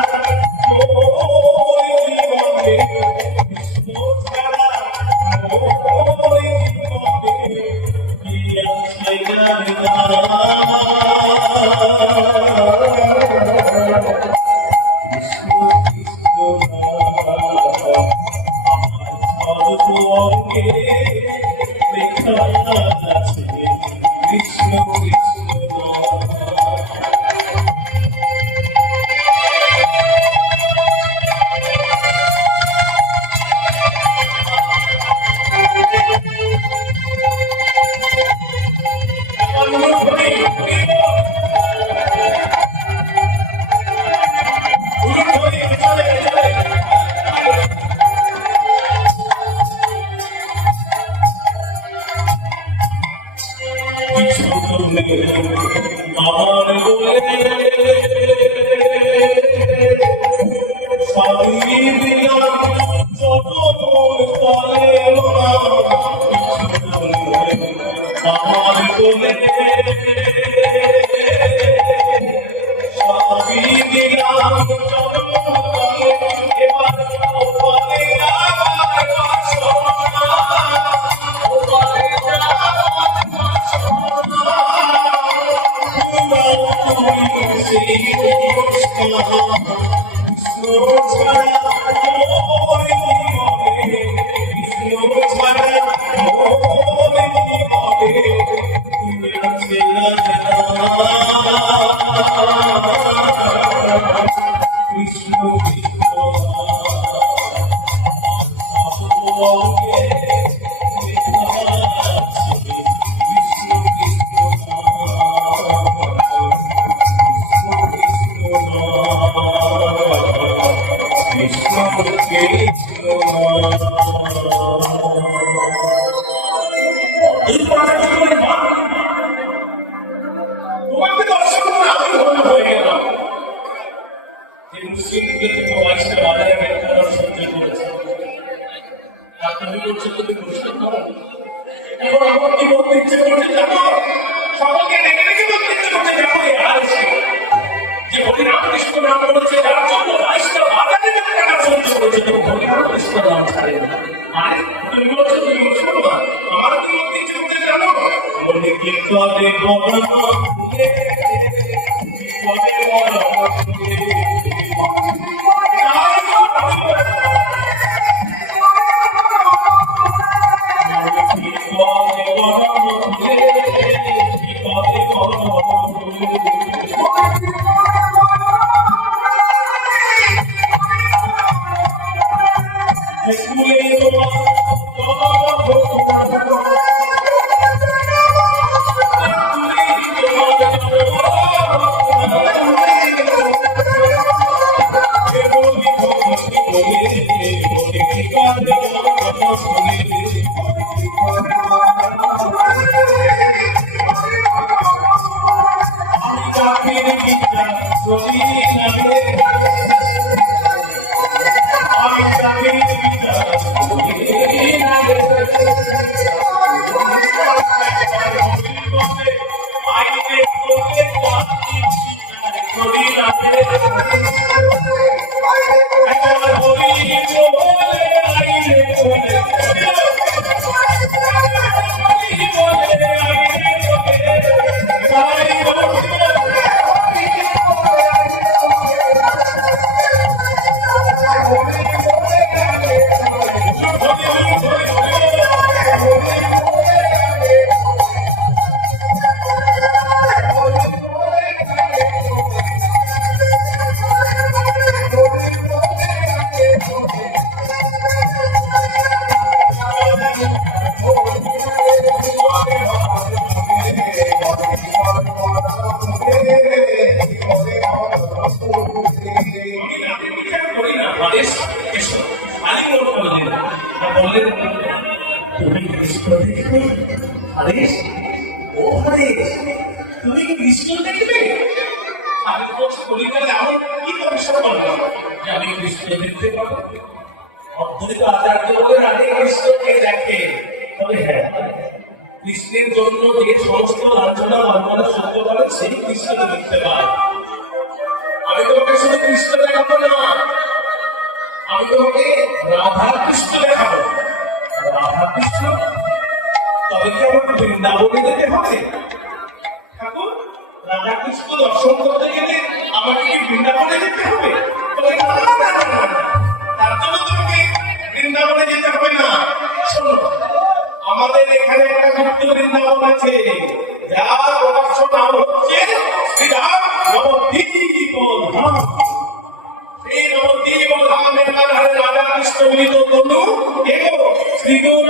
কিছু তুমি আমার বলে সারি দিলাম যত মন তলে আমার বলে সারি দিলাম যত এবার ওপারে আমার বাসনা ওপারে আমার বাসনা তুমি সেই কৃষ্ণ ছাড়া তোমাকে দর্শন করে আমি ধন্য হয়ে গেলাম যে মুসলিমদের থেকে বাইশটা বাজারে ব্যাখ্যা সহ্য করেছে আর তুমি বলছো তুমি প্রশ্ন করো এখন আমার কি বলতে ইচ্ছে করছে জানো সকলকে ডেকে ডেকে বলতে ইচ্ছে করছে জানো আর যে হরিনাম কৃষ্ণ নাম বলেছে যার জন্য বাইশটা বাজারে ব্যাখ্যা সহ্য করেছে তুমি হরিনাম কৃষ্ণ নাম ছাড়ে না আরে তুমি বলছো তুমি মুসলমান না আমার কি বলতে ইচ্ছে করছে জানো বলে কি করে বলো তুমি কি কৃষ্ণ দেখবে আমি তো কলিকালে এমন কি কমিশন করলাম যে আমি কৃষ্ণ দেখতে পাবো অদ্বৈত আচার্য বলে রাধে কৃষ্ণকে দেখে তবে হ্যাঁ কৃষ্ণের জন্য যে সমস্ত লাঞ্ছনা লাঞ্ছনা সহ্য করে সেই কৃষ্ণকে দেখতে পায় আমি তোমাকে শুধু কৃষ্ণ দেখাবো না আমি তোমাকে রাধা কৃষ্ণ দেখাবো রাধা কৃষ্ণ তবে কি আমাকে বৃন্দাবনে যেতে হবে ঠাকুর রাধা কৃষ্ণ দর্শন করতে গেলে আমাকে কি বৃন্দাবনে যেতে হবে তার জন্য তোমাকে বৃন্দাবনে যেতে হবে না শোনো আমাদের এখানে একটা গুপ্ত বৃন্দাবন আছে যার প্রকাশ্য নাম হচ্ছে শ্রীরাম নবদ্বীপ ধাম সেই নবদ্বীপ ধামের ধারে রাধা কৃষ্ণ মিলিত তনু এও শ্রীগৌর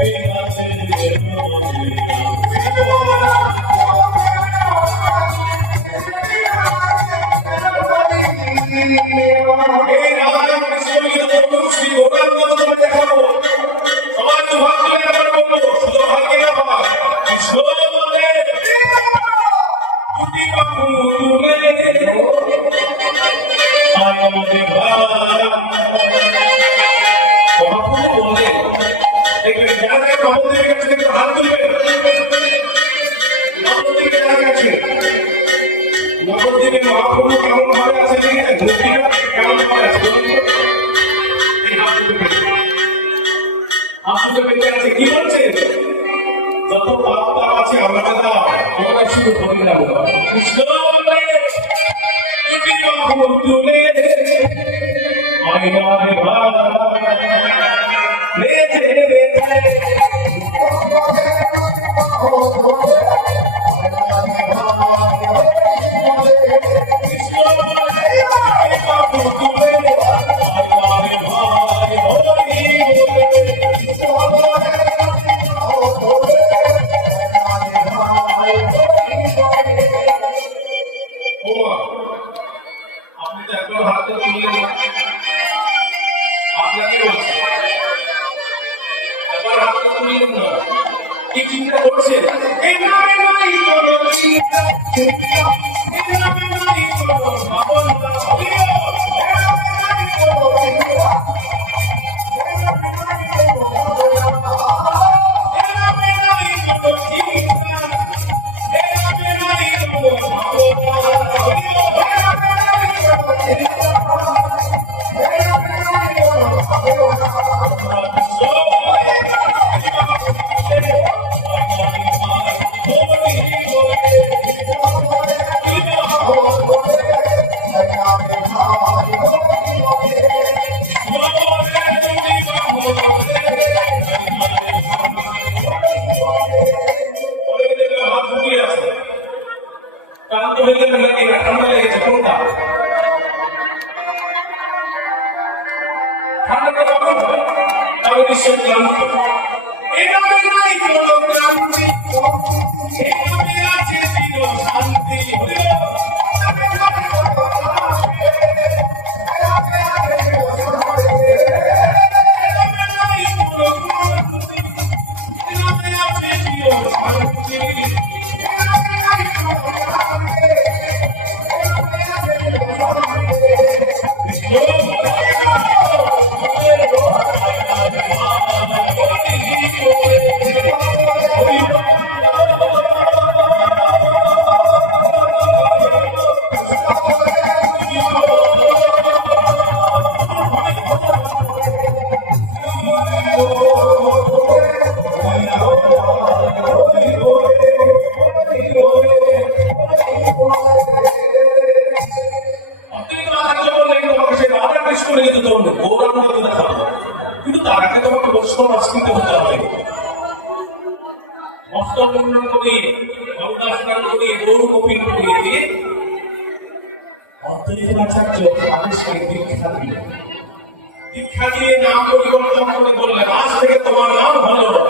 এই রামায়ণ বিশ্ববিদ্যালয় শ্রী গোপাল তোমাকে দেখাবো সমাজ ভাগ করে আমার বলবো শুধু ভাগ্যে না বাবা কৃষ্ণ বলে দুটি বাবু তুলে আমাদের মহাপ্রভু বললে দেখবেন যারা যারা নবদ্বীপের কাছে থেকে হাত তুলবেন নবদ্বীপে যারা গেছে নবদ্বীপে মহাপ্রভু কেমন ভাবে আছে দেখেছেন মূর্তিটা কেমন ভাবে আছে এই হাত তুলে বেঁচে আছে কি বলছে যত পাপ তাপ আছে আমাকে দাও আমরা শুধু করি না কৃষ্ণ বলে দুটি বাবু তুলে আইনারে ভাড়া রেখে রেখে আপনি তো একবার হাতে তুলে আপনাকে বলছি একবার হাতে তুলে না কি চিন্তা করছে এই নামে নাই কোনো চিন্তা এই নামে নাই কোনো ভাবনা ক্লান্ত হয়ে গেলেন নাকি না ঠান্ডা লেগেছে কোনটা ঠান্ডাটা কখন হয় তাহলে নিশ্চয় ক্লান্ত এটা নাই কোনো ক্লান্তি এখানে আছে চির শান্তি কিন্তু তার আগে তোমাকে বৈষ্ণব রাজনীতি হতে হবে মস্তবর্ণন করে গঙ্গা স্নান করে গরু কপিল করিয়ে দিয়ে অদ্বৈতাচার্য আদেশকে দীক্ষা দিলেন দীক্ষা দিয়ে নাম পরিবর্তন করে বললেন আজ থেকে তোমার নাম হলো